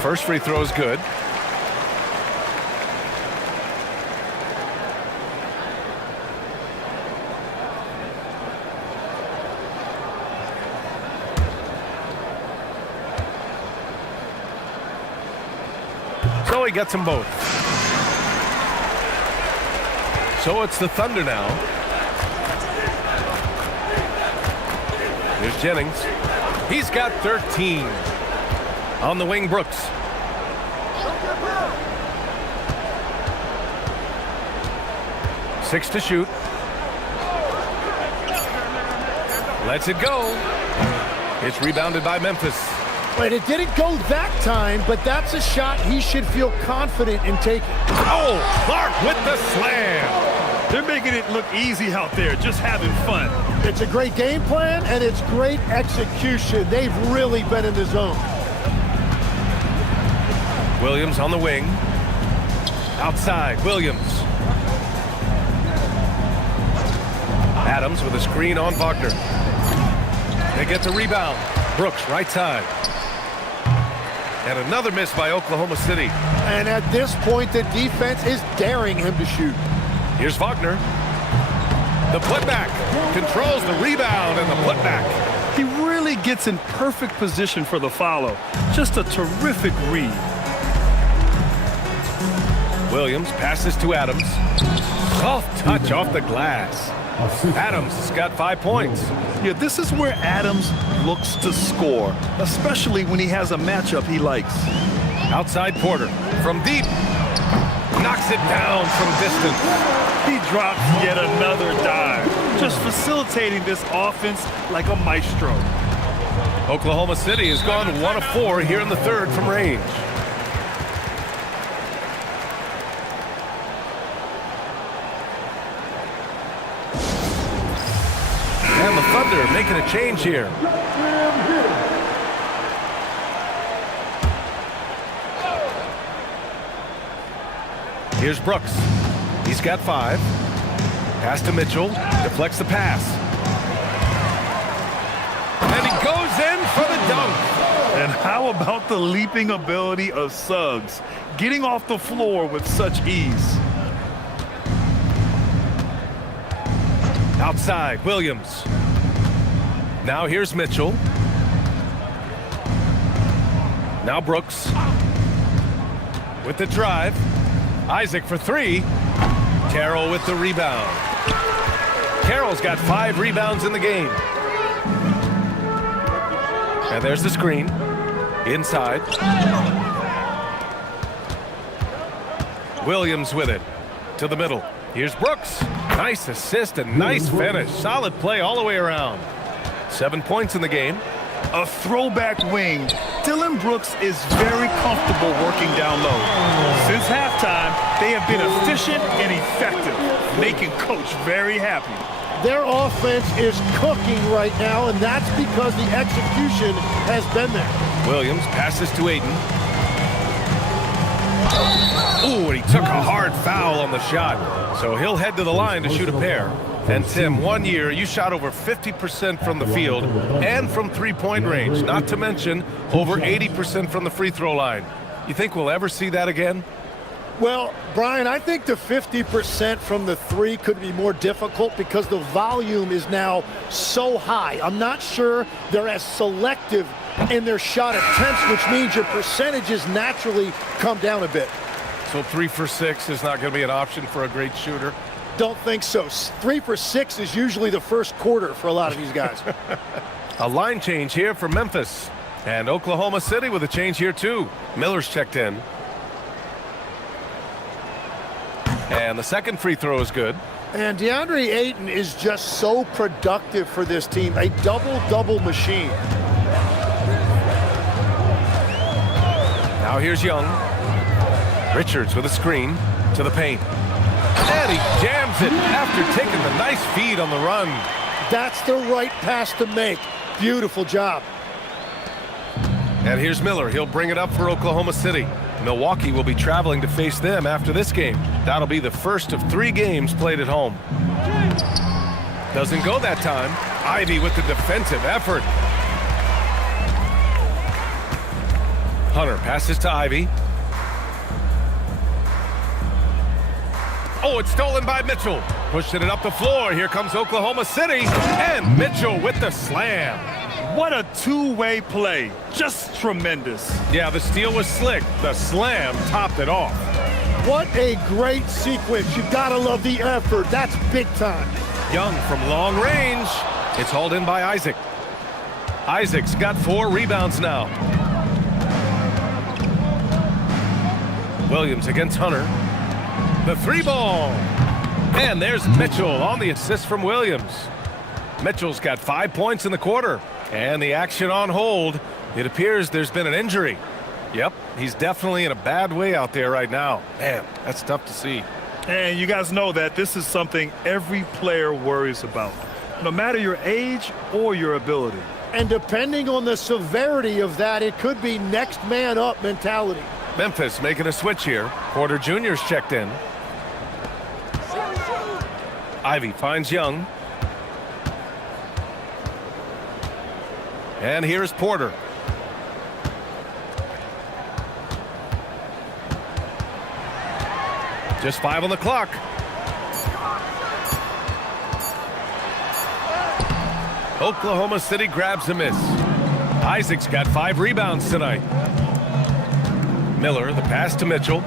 First free throw is good. So he gets them both. So it's the Thunder now. Here's Jennings. He's got 13. On the wing, Brooks. Six to shoot. Lets it go. It's rebounded by Memphis. But it didn't go that time, but that's a shot he should feel confident in taking. Oh, Clark with the slam. They're making it look easy out there, just having fun. It's a great game plan, and it's great execution. They've really been in the zone. Williams on the wing. Outside, Williams. Adams with a screen on Wagner. They get the rebound. Brooks, right side. And another miss by Oklahoma City. And at this point, the defense is daring him to shoot. Here's Wagner. The putback. Controls the rebound and the putback. He really gets in perfect position for the follow. Just a terrific read. Williams passes to Adams. Soft touch off the glass. Adams has got 5 points. Yeah, this is where Adams looks to score, especially when he has a matchup he likes. Outside Porter from deep. Knocks it down from distance. He drops yet another dive, just facilitating this offense like a maestro. Oklahoma City has gone 1 of 4 here in the third from range. And the Thunder making a change here. Here's Brooks. He's got 5. Pass to Mitchell. Deflects the pass. And he goes in for the dunk. And how about the leaping ability of Suggs, getting off the floor with such ease? Outside, Williams. Now here's Mitchell. Now Brooks. With the drive. Isaac for 3. Carroll with the rebound. Carroll's got 5 rebounds in the game. And there's the screen. Inside. Williams with it. To the middle. Here's Brooks. Nice assist and nice finish. Solid play all the way around. 7 points in the game. A throwback wing. Dillon Brooks is very comfortable working down low. Since halftime, they have been efficient and effective, making Coach very happy. Their offense is cooking right now, and that's because the execution has been there. Williams passes to Ayton. Ooh, and he took a hard foul on the shot. So he'll head to the line to shoot a pair. And Tim, 1 year, you shot over 50% from the field and from three-point range, not to mention over 80% from the free throw line. You think we'll ever see that again? Well, Brian, I think the 50% from the 3 could be more difficult because the volume is now so high. I'm not sure they're as selective in their shot attempts, which means your percentages naturally come down a bit. So 3 for 6 is not going to be an option for a great shooter? Don't think so. 3 for 6 is usually the first quarter for a lot of these guys. A line change here for Memphis. And Oklahoma City with a change here too. Miller's checked in. And the second free throw is good. And DeAndre Ayton is just so productive for this team. A double-double machine. Now here's Young. Richards with a screen to the paint. And he jams it after taking the nice feed on the run. That's the right pass to make. Beautiful job. And here's Miller. He'll bring it up for Oklahoma City. Milwaukee will be traveling to face them after this game. That'll be the first of 3 games played at home. Doesn't go that time. Ivy with the defensive effort. Hunter passes to Ivy. Oh, it's stolen by Mitchell. Pushing it up the floor. Here comes Oklahoma City. And Mitchell with the slam. What a two-way play. Just tremendous. Yeah, the steal was slick. The slam topped it off. What a great sequence. You've got to love the effort. That's big time. Young from long range. It's hauled in by Isaac. Isaac's got 4 rebounds now. Williams against Hunter. The 3-ball. And there's Mitchell on the assist from Williams. Mitchell's got 5 points in the quarter. And the action on hold. It appears there's been an injury. Yep, he's definitely in a bad way out there right now. Man, that's tough to see. And you guys know that this is something every player worries about, no matter your age or your ability. And depending on the severity of that, it could be next man up mentality. Memphis making a switch here. Porter Jr.'s checked in. Ivy finds Young. And here's Porter. Just 5 on the clock. Oklahoma City grabs a miss. Isaac's got 5 rebounds tonight. Miller, the pass to Mitchell.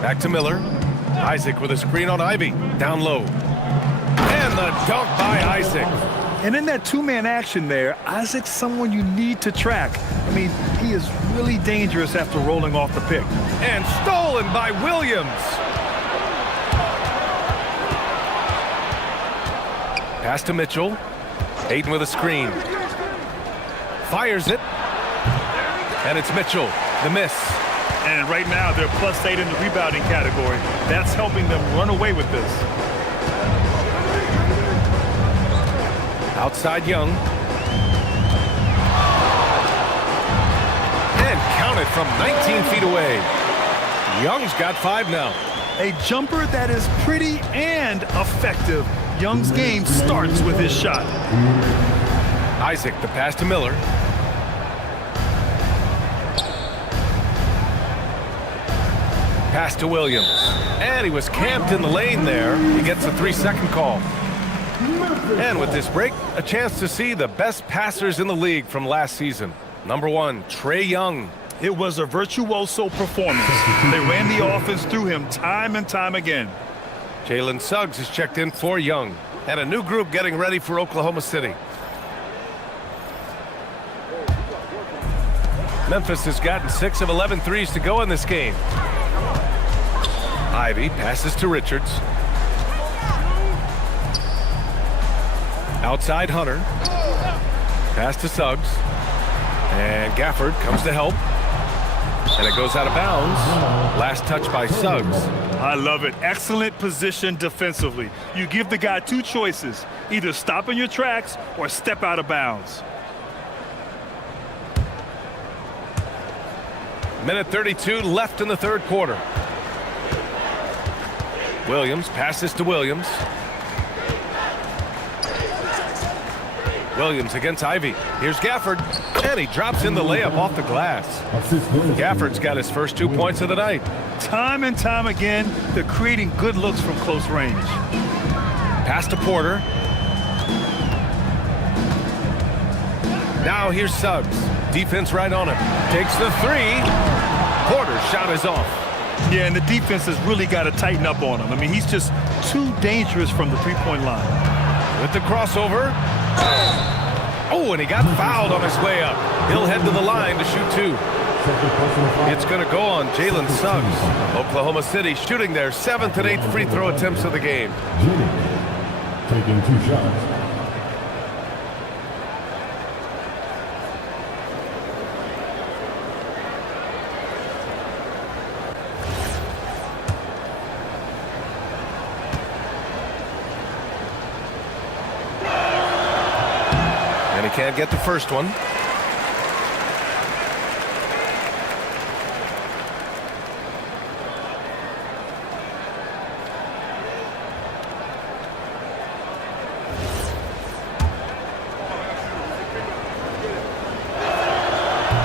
Back to Miller. Isaac with a screen on Ivy. Down low. And the dunk by Isaac. And in that two-man action there, Isaac's someone you need to track. I mean, he is really dangerous after rolling off the pick. And stolen by Williams. Pass to Mitchell. Ayton with a screen. Fires it. And it's Mitchell. The miss. And right now, they're +8 in the rebounding category. That's helping them run away with this. Outside Young. And counted from 19 feet away. Young's got 5 now. A jumper that is pretty and effective. Young's game starts with his shot. Isaac, the pass to Miller. Pass to Williams. And he was camped in the lane there. He gets a 3-second call. And with this break, a chance to see the best passers in the league from last season. Number 1, Trae Young. It was a virtuoso performance. They ran the offense through him time and time again. Jalen Suggs is checked in for Young. And a new group getting ready for Oklahoma City. Memphis has gotten 6 of 11 threes to go in this game. Ivy passes to Richards. Outside Hunter. Pass to Suggs. And Gafford comes to help. And it goes out of bounds. Last touch by Suggs. I love it. Excellent position defensively. You give the guy 2 choices. Either stop in your tracks or step out of bounds. Minute 32 left in the third quarter. Williams passes to Williams. Williams against Ivy. Here's Gafford. And he drops in the layup off the glass. Gafford's got his first 2 points of the night. Time and time again, they're creating good looks from close range. Pass to Porter. Now here's Suggs. Defense right on him. Takes the 3. Porter's shot is off. Yeah, and the defense has really got to tighten up on him. I mean, he's just too dangerous from the three-point line. With the crossover. Oh, and he got fouled on his way up. He'll head to the line to shoot 2. It's going to go on Jalen Suggs. Oklahoma City shooting their 7th and 8th free throw attempts of the game. Taking 2 shots. And he can't get the first one.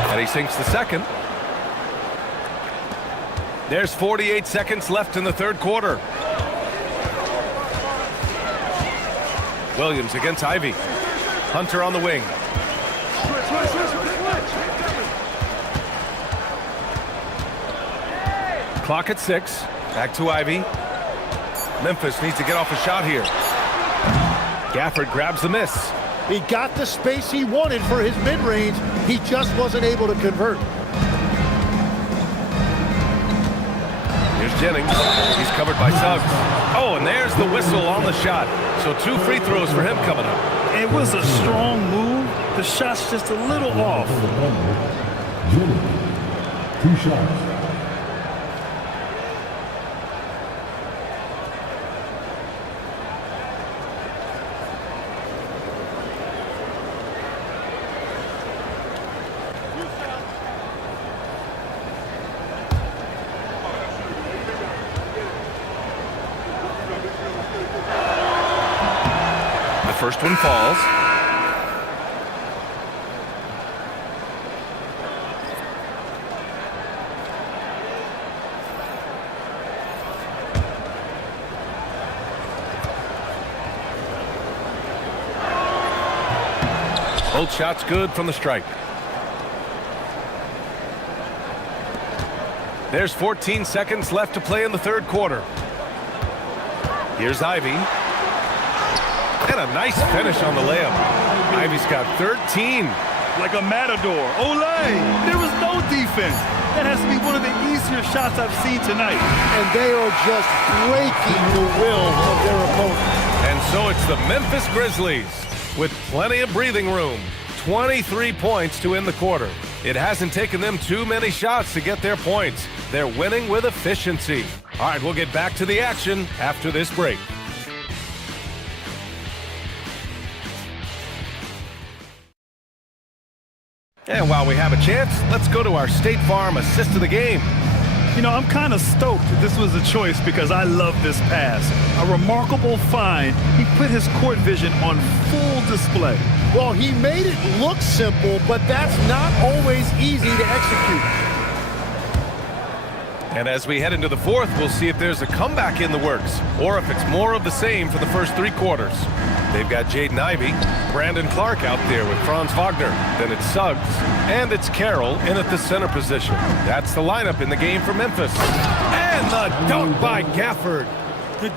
And he sinks the second. There's 48 seconds left in the third quarter. Williams against Ivy. Hunter on the wing. Clock at 6. Back to Ivy. Memphis needs to get off a shot here. Gafford grabs the miss. He got the space he wanted for his mid-range. He just wasn't able to convert. Here's Jennings. He's covered by Suggs. Oh, and there's the whistle on the shot. So 2 free throws for him coming up. It was a strong move. The shot's just a little off. 2 shots. First one falls. Both shots good from the strike. There's 14 seconds left to play in the third quarter. Here's Ivy. And a nice finish on the layup. Ivy's got 13. Like a matador. Olay! There was no defense. That has to be one of the easier shots I've seen tonight. And they are just breaking the will of their opponent. And so it's the Memphis Grizzlies with plenty of breathing room. 23 points to end the quarter. It hasn't taken them too many shots to get their points. They're winning with efficiency. All right, we'll get back to the action after this break. And while we have a chance, let's go to our State Farm assist of the game. You know, I'm kind of stoked this was a choice because I love this pass. A remarkable find. He put his court vision on full display. Well, he made it look simple, but that's not always easy to execute. And as we head into the fourth, we'll see if there's a comeback in the works or if it's more of the same for the first 3 quarters. They've got Jaden Ivey, Brandon Clark out there with Franz Wagner. Then it's Suggs, and it's Carroll in at the center position. That's the lineup in the game for Memphis. And the dunk by Gafford.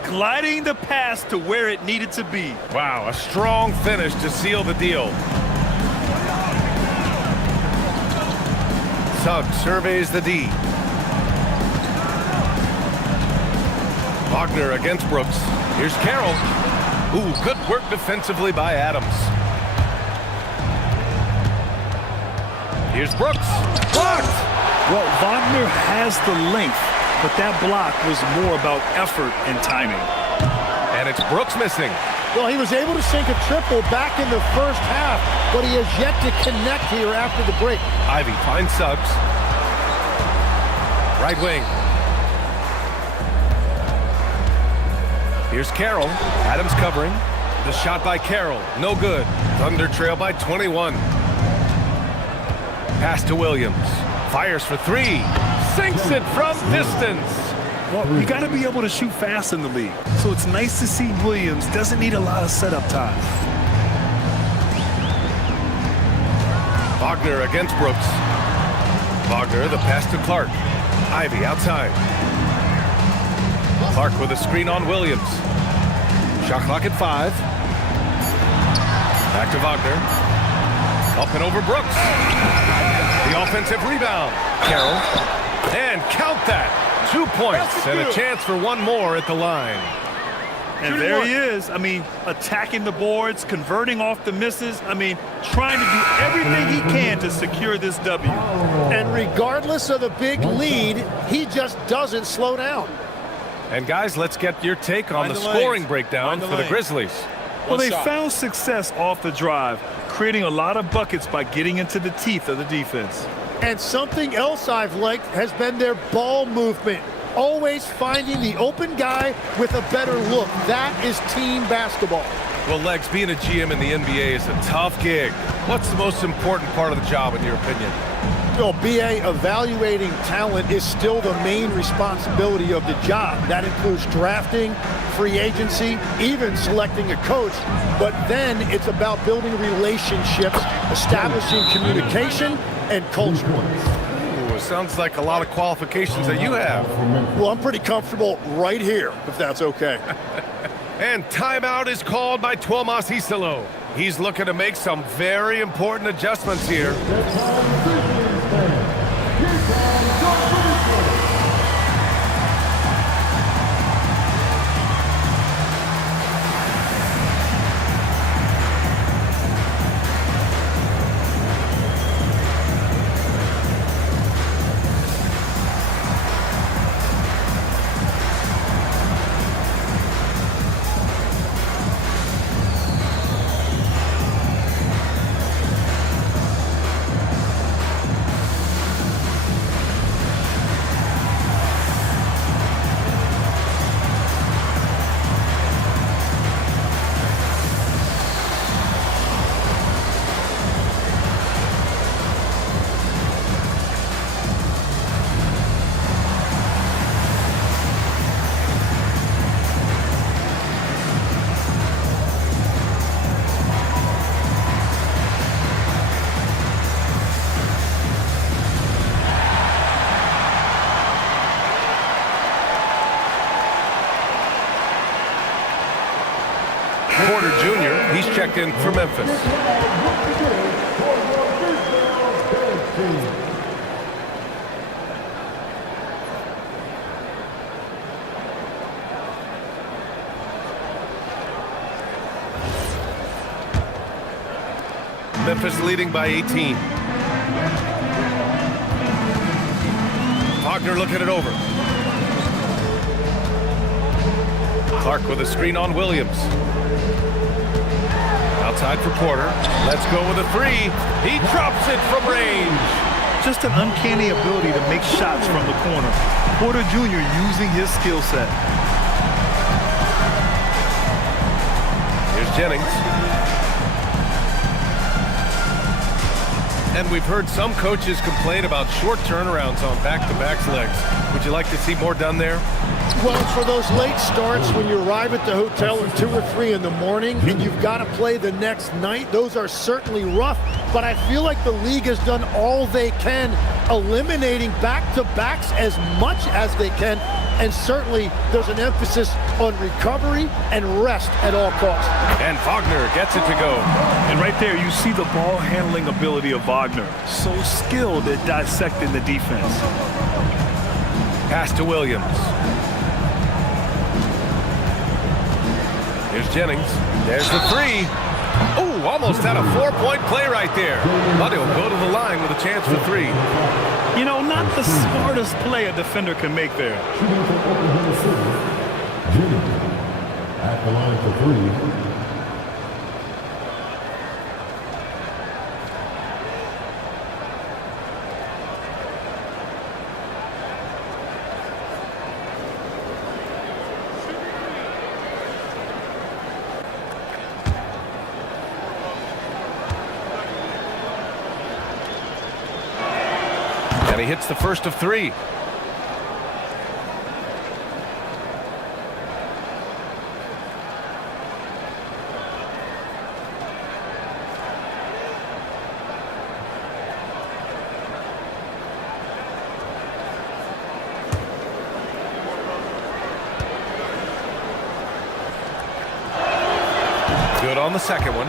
Gliding the pass to where it needed to be. Wow, a strong finish to seal the deal. Suggs surveys the D. Wagner against Brooks. Here's Carroll. Ooh, good work defensively by Adams. Here's Brooks. Blocked! Well, Wagner has the length, but that block was more about effort and timing. And it's Brooks missing. Well, he was able to sink a triple back in the first half, but he has yet to connect here after the break. Ivy finds Suggs. Right wing. Here's Carroll. Adams covering. The shot by Carroll. No good. Thunder trail by 21. Pass to Williams. Fires for 3. Sinks it from distance. Well, you got to be able to shoot fast in the league. So it's nice to see Williams doesn't need a lot of setup time. Wagner against Brooks. Wagner, the pass to Clark. Ivy outside. Clark with a screen on Williams. Shot clock at 5. Back to Wagner. Up and over Brooks. The offensive rebound. Carroll. And count that. 2 points and a chance for one more at the line. And there he is. I mean, attacking the boards, converting off the misses. I mean, trying to do everything he can to secure this W. And regardless of the big lead, he just doesn't slow down. And guys, let's get your take on the scoring breakdown for the Grizzlies. Well, they found success off the drive, creating a lot of buckets by getting into the teeth of the defense. And something else I've liked has been their ball movement. Always finding the open guy with a better look. That is team basketball. Well, Legs, being a GM in the NBA is a tough gig. What's the most important part of the job, in your opinion? Well, BA, evaluating talent is still the main responsibility of the job. That includes drafting, free agency, even selecting a coach. But then it's about building relationships, establishing communication, and culture. Ooh, it sounds like a lot of qualifications that you have. Well, I'm pretty comfortable right here, if that's okay. And timeout is called by Tuomas Hisalo. He's looking to make some very important adjustments here. Porter Jr., he's checked in for Memphis. Memphis leading by 18. Wagner looking it over. Clark with a screen on Williams. Outside for Porter. Let's go with a three. He drops it from range. Just an uncanny ability to make shots from the corner. Porter Jr. using his skill set. Here's Jennings. And we've heard some coaches complain about short turnarounds on back-to-back legs. Would you like to see more done there? Well, for those late starts when you arrive at the hotel at 2 or 3 in the morning and you've got to play the next night, those are certainly rough. But I feel like the league has done all they can, eliminating back-to-backs as much as they can. And certainly there's an emphasis on recovery and rest at all costs. And Wagner gets it to go. And right there, you see the ball handling ability of Wagner. So skilled at dissecting the defense. Pass to Williams. Here's Jennings. There's the three. Oh, almost had a 4-point play right there. But he'll go to the line with a chance for 3. You know, not the smartest play a defender can make there. At the line for 3. And he hits the first of 3. Good on the second one.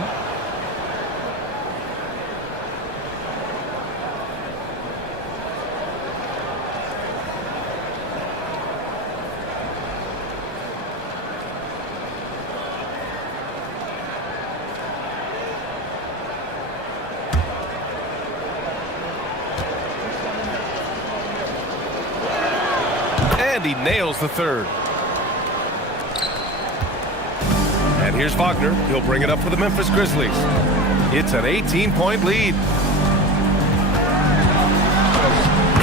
And he nails the third. And here's Wagner. He'll bring it up for the Memphis Grizzlies. It's an 18-point lead.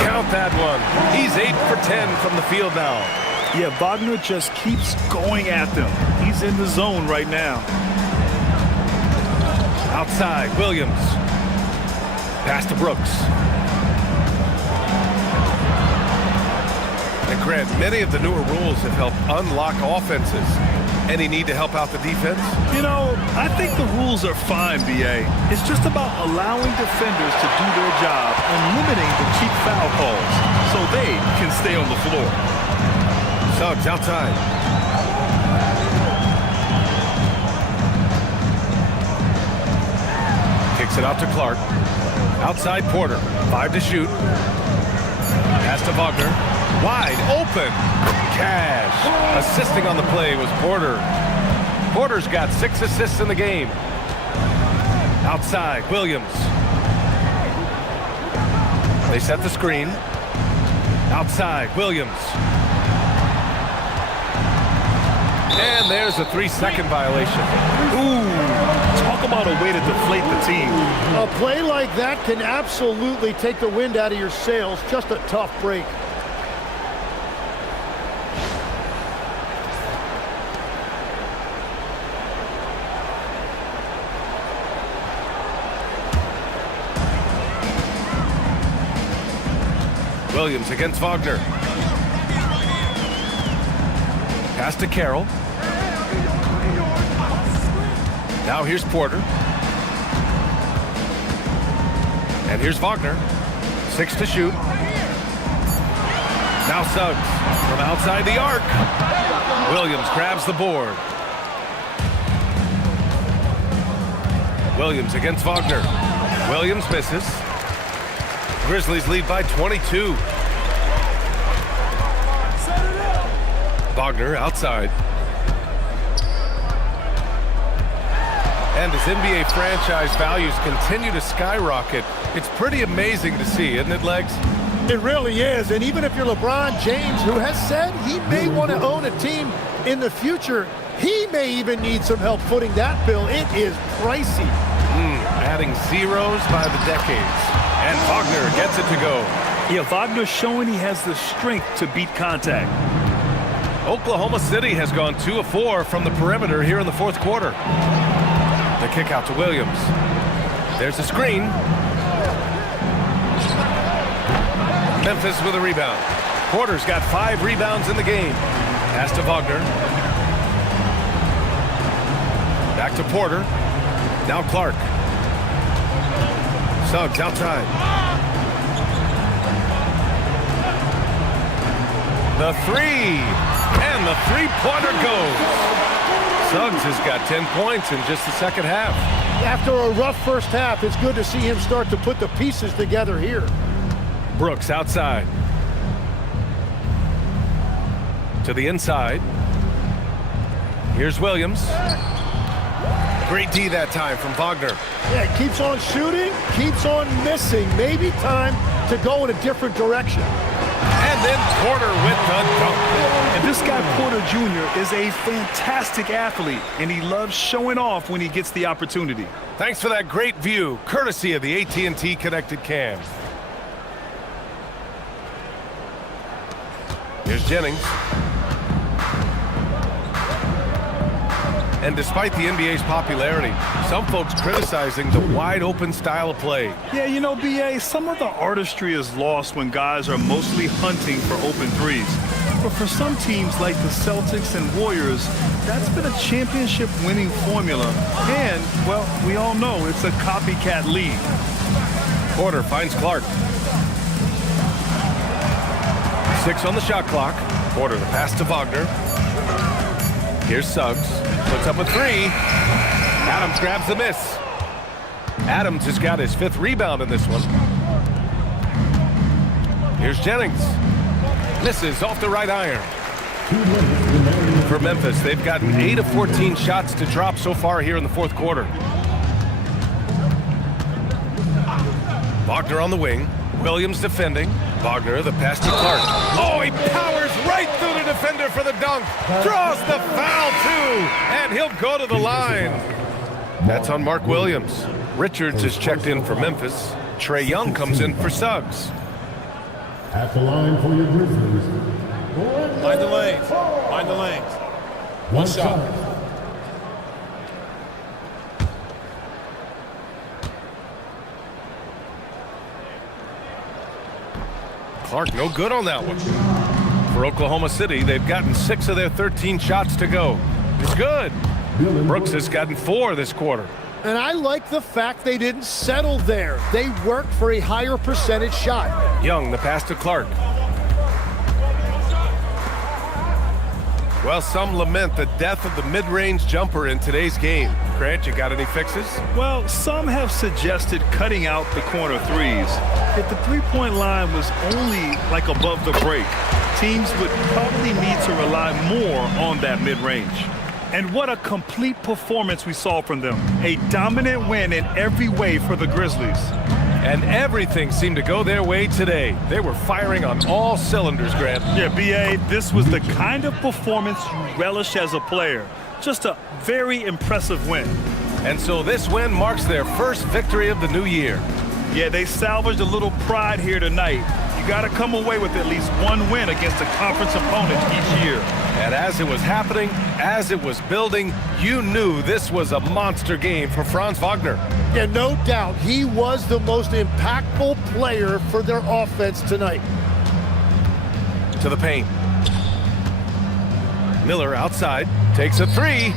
Count that one. He's 8 for 10 from the field now. Yeah, Wagner just keeps going at them. He's in the zone right now. Outside, Williams. Pass to Brooks. And Grant, many of the newer rules have helped unlock offenses. Any need to help out the defense? You know, I think the rules are fine, B.A. It's just about allowing defenders to do their job and limiting the cheap foul calls so they can stay on the floor. Suggs outside. Kicks it out to Clark. Outside Porter. 5 to shoot. Pass to Wagner. Wide open. Cash. Assisting on the play was Porter. Porter's got 6 assists in the game. Outside, Williams. They set the screen. Outside, Williams. And there's a 3-second violation. Ooh, talk about a way to deflate the team. A play like that can absolutely take the wind out of your sails. Just a tough break. Williams against Wagner. Pass to Carroll. Now here's Porter. And here's Wagner. 6 to shoot. Now Suggs from outside the arc. Williams grabs the board. Williams against Wagner. Williams misses. Grizzlies lead by 22. Wagner outside. And as NBA franchise values continue to skyrocket, it's pretty amazing to see, isn't it, Legs? It really is. And even if you're LeBron James, who has said he may want to own a team in the future, he may even need some help footing that bill. It is pricey. Adding zeros by the decades. And Wagner gets it to go. Yeah, Wagner's showing he has the strength to beat contact. Oklahoma City has gone 2 of 4 from the perimeter here in the fourth quarter. The kick out to Williams. There's a screen. Memphis with a rebound. Porter's got 5 rebounds in the game. Pass to Wagner. Back to Porter. Now Clark. Suggs outside. The three. And the three-pointer goes. Suggs has got 10 points in just the second half. After a rough first half, it's good to see him start to put the pieces together here. Brooks outside. To the inside. Here's Williams. Great D that time from Wagner. Yeah, keeps on shooting, keeps on missing. Maybe time to go in a different direction. And then Porter with the dunk. And this guy, Porter Jr., is a fantastic athlete, and he loves showing off when he gets the opportunity. Thanks for that great view, courtesy of the AT&T Connected Cam. Here's Jennings. And despite the NBA's popularity, some folks criticizing the wide-open style of play. Yeah, you know, B.A., some of the artistry is lost when guys are mostly hunting for open threes. But for some teams like the Celtics and Warriors, that's been a championship-winning formula. And, well, we all know it's a copycat league. Porter finds Clark. 6 on the shot clock. Porter, the pass to Wagner. Here's Suggs. Puts up a 3. Adams grabs the miss. Adams has got his 5th rebound in this one. Here's Jennings. Misses off the right iron. For Memphis, they've gotten 8 of 14 shots to drop so far here in the fourth quarter. Wagner on the wing. Williams defending. Wagner, the pass to Clark. Oh, he powers right through the defender for the dunk. Draws the foul, too. And he'll go to the line. That's on Mark Williams. Richards is checked in for Memphis. Trae Young comes in for Suggs. At the line for your Grizzlies. Mind the lanes. Mind the lanes. One shot. Clark no good on that one. For Oklahoma City, they've gotten 6 of their 13 shots to go. It's good. Brooks has gotten 4 this quarter. And I like the fact they didn't settle there. They worked for a higher percentage shot. Young, the pass to Clark. Well, some lament the death of the mid-range jumper in today's game. Grant, you got any fixes? Well, some have suggested cutting out the corner threes. If the three-point line was only like above the break, teams would probably need to rely more on that mid-range. And what a complete performance we saw from them. A dominant win in every way for the Grizzlies. And everything seemed to go their way today. They were firing on all cylinders, Grant. Yeah, B.A., this was the kind of performance you relish as a player. Just a very impressive win. And so this win marks their first victory of the new year. Yeah, they salvaged a little pride here tonight. You got to come away with at least one win against a conference opponent each year. And as it was happening, as it was building, you knew this was a monster game for Franz Wagner. Yeah, no doubt. He was the most impactful player for their offense tonight. To the paint. Miller outside, takes a 3,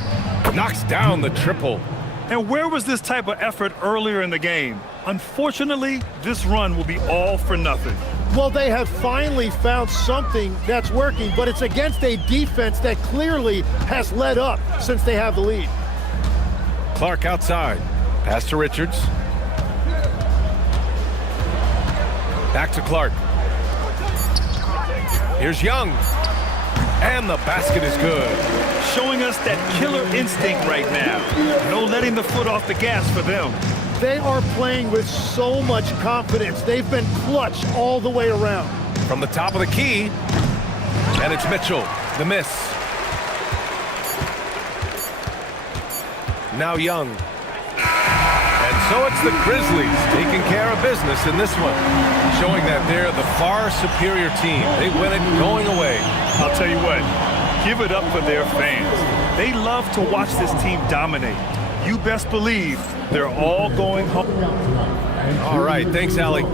knocks down the triple. And where was this type of effort earlier in the game? Unfortunately, this run will be all for nothing. Well, they have finally found something that's working, but it's against a defense that clearly has let up since they have the lead. Clark outside. Pass to Richards. Back to Clark. Here's Young. And the basket is good. Showing us that killer instinct right now. No letting the foot off the gas for them. They are playing with so much confidence. They've been clutch all the way around. From the top of the key. And it's Mitchell. The miss. Now Young. And so it's the Grizzlies taking care of business in this one. Showing that they're the far superior team. They win it going away. I'll tell you what, give it up for their fans. They love to watch this team dominate. You best believe they're all going home. All right, thanks, Allie.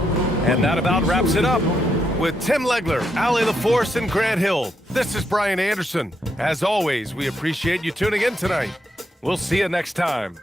And that about wraps it up. With Tim Legler, Allie LaForce, and Grant Hill, this is Brian Anderson. As always, we appreciate you tuning in tonight. We'll see you next time.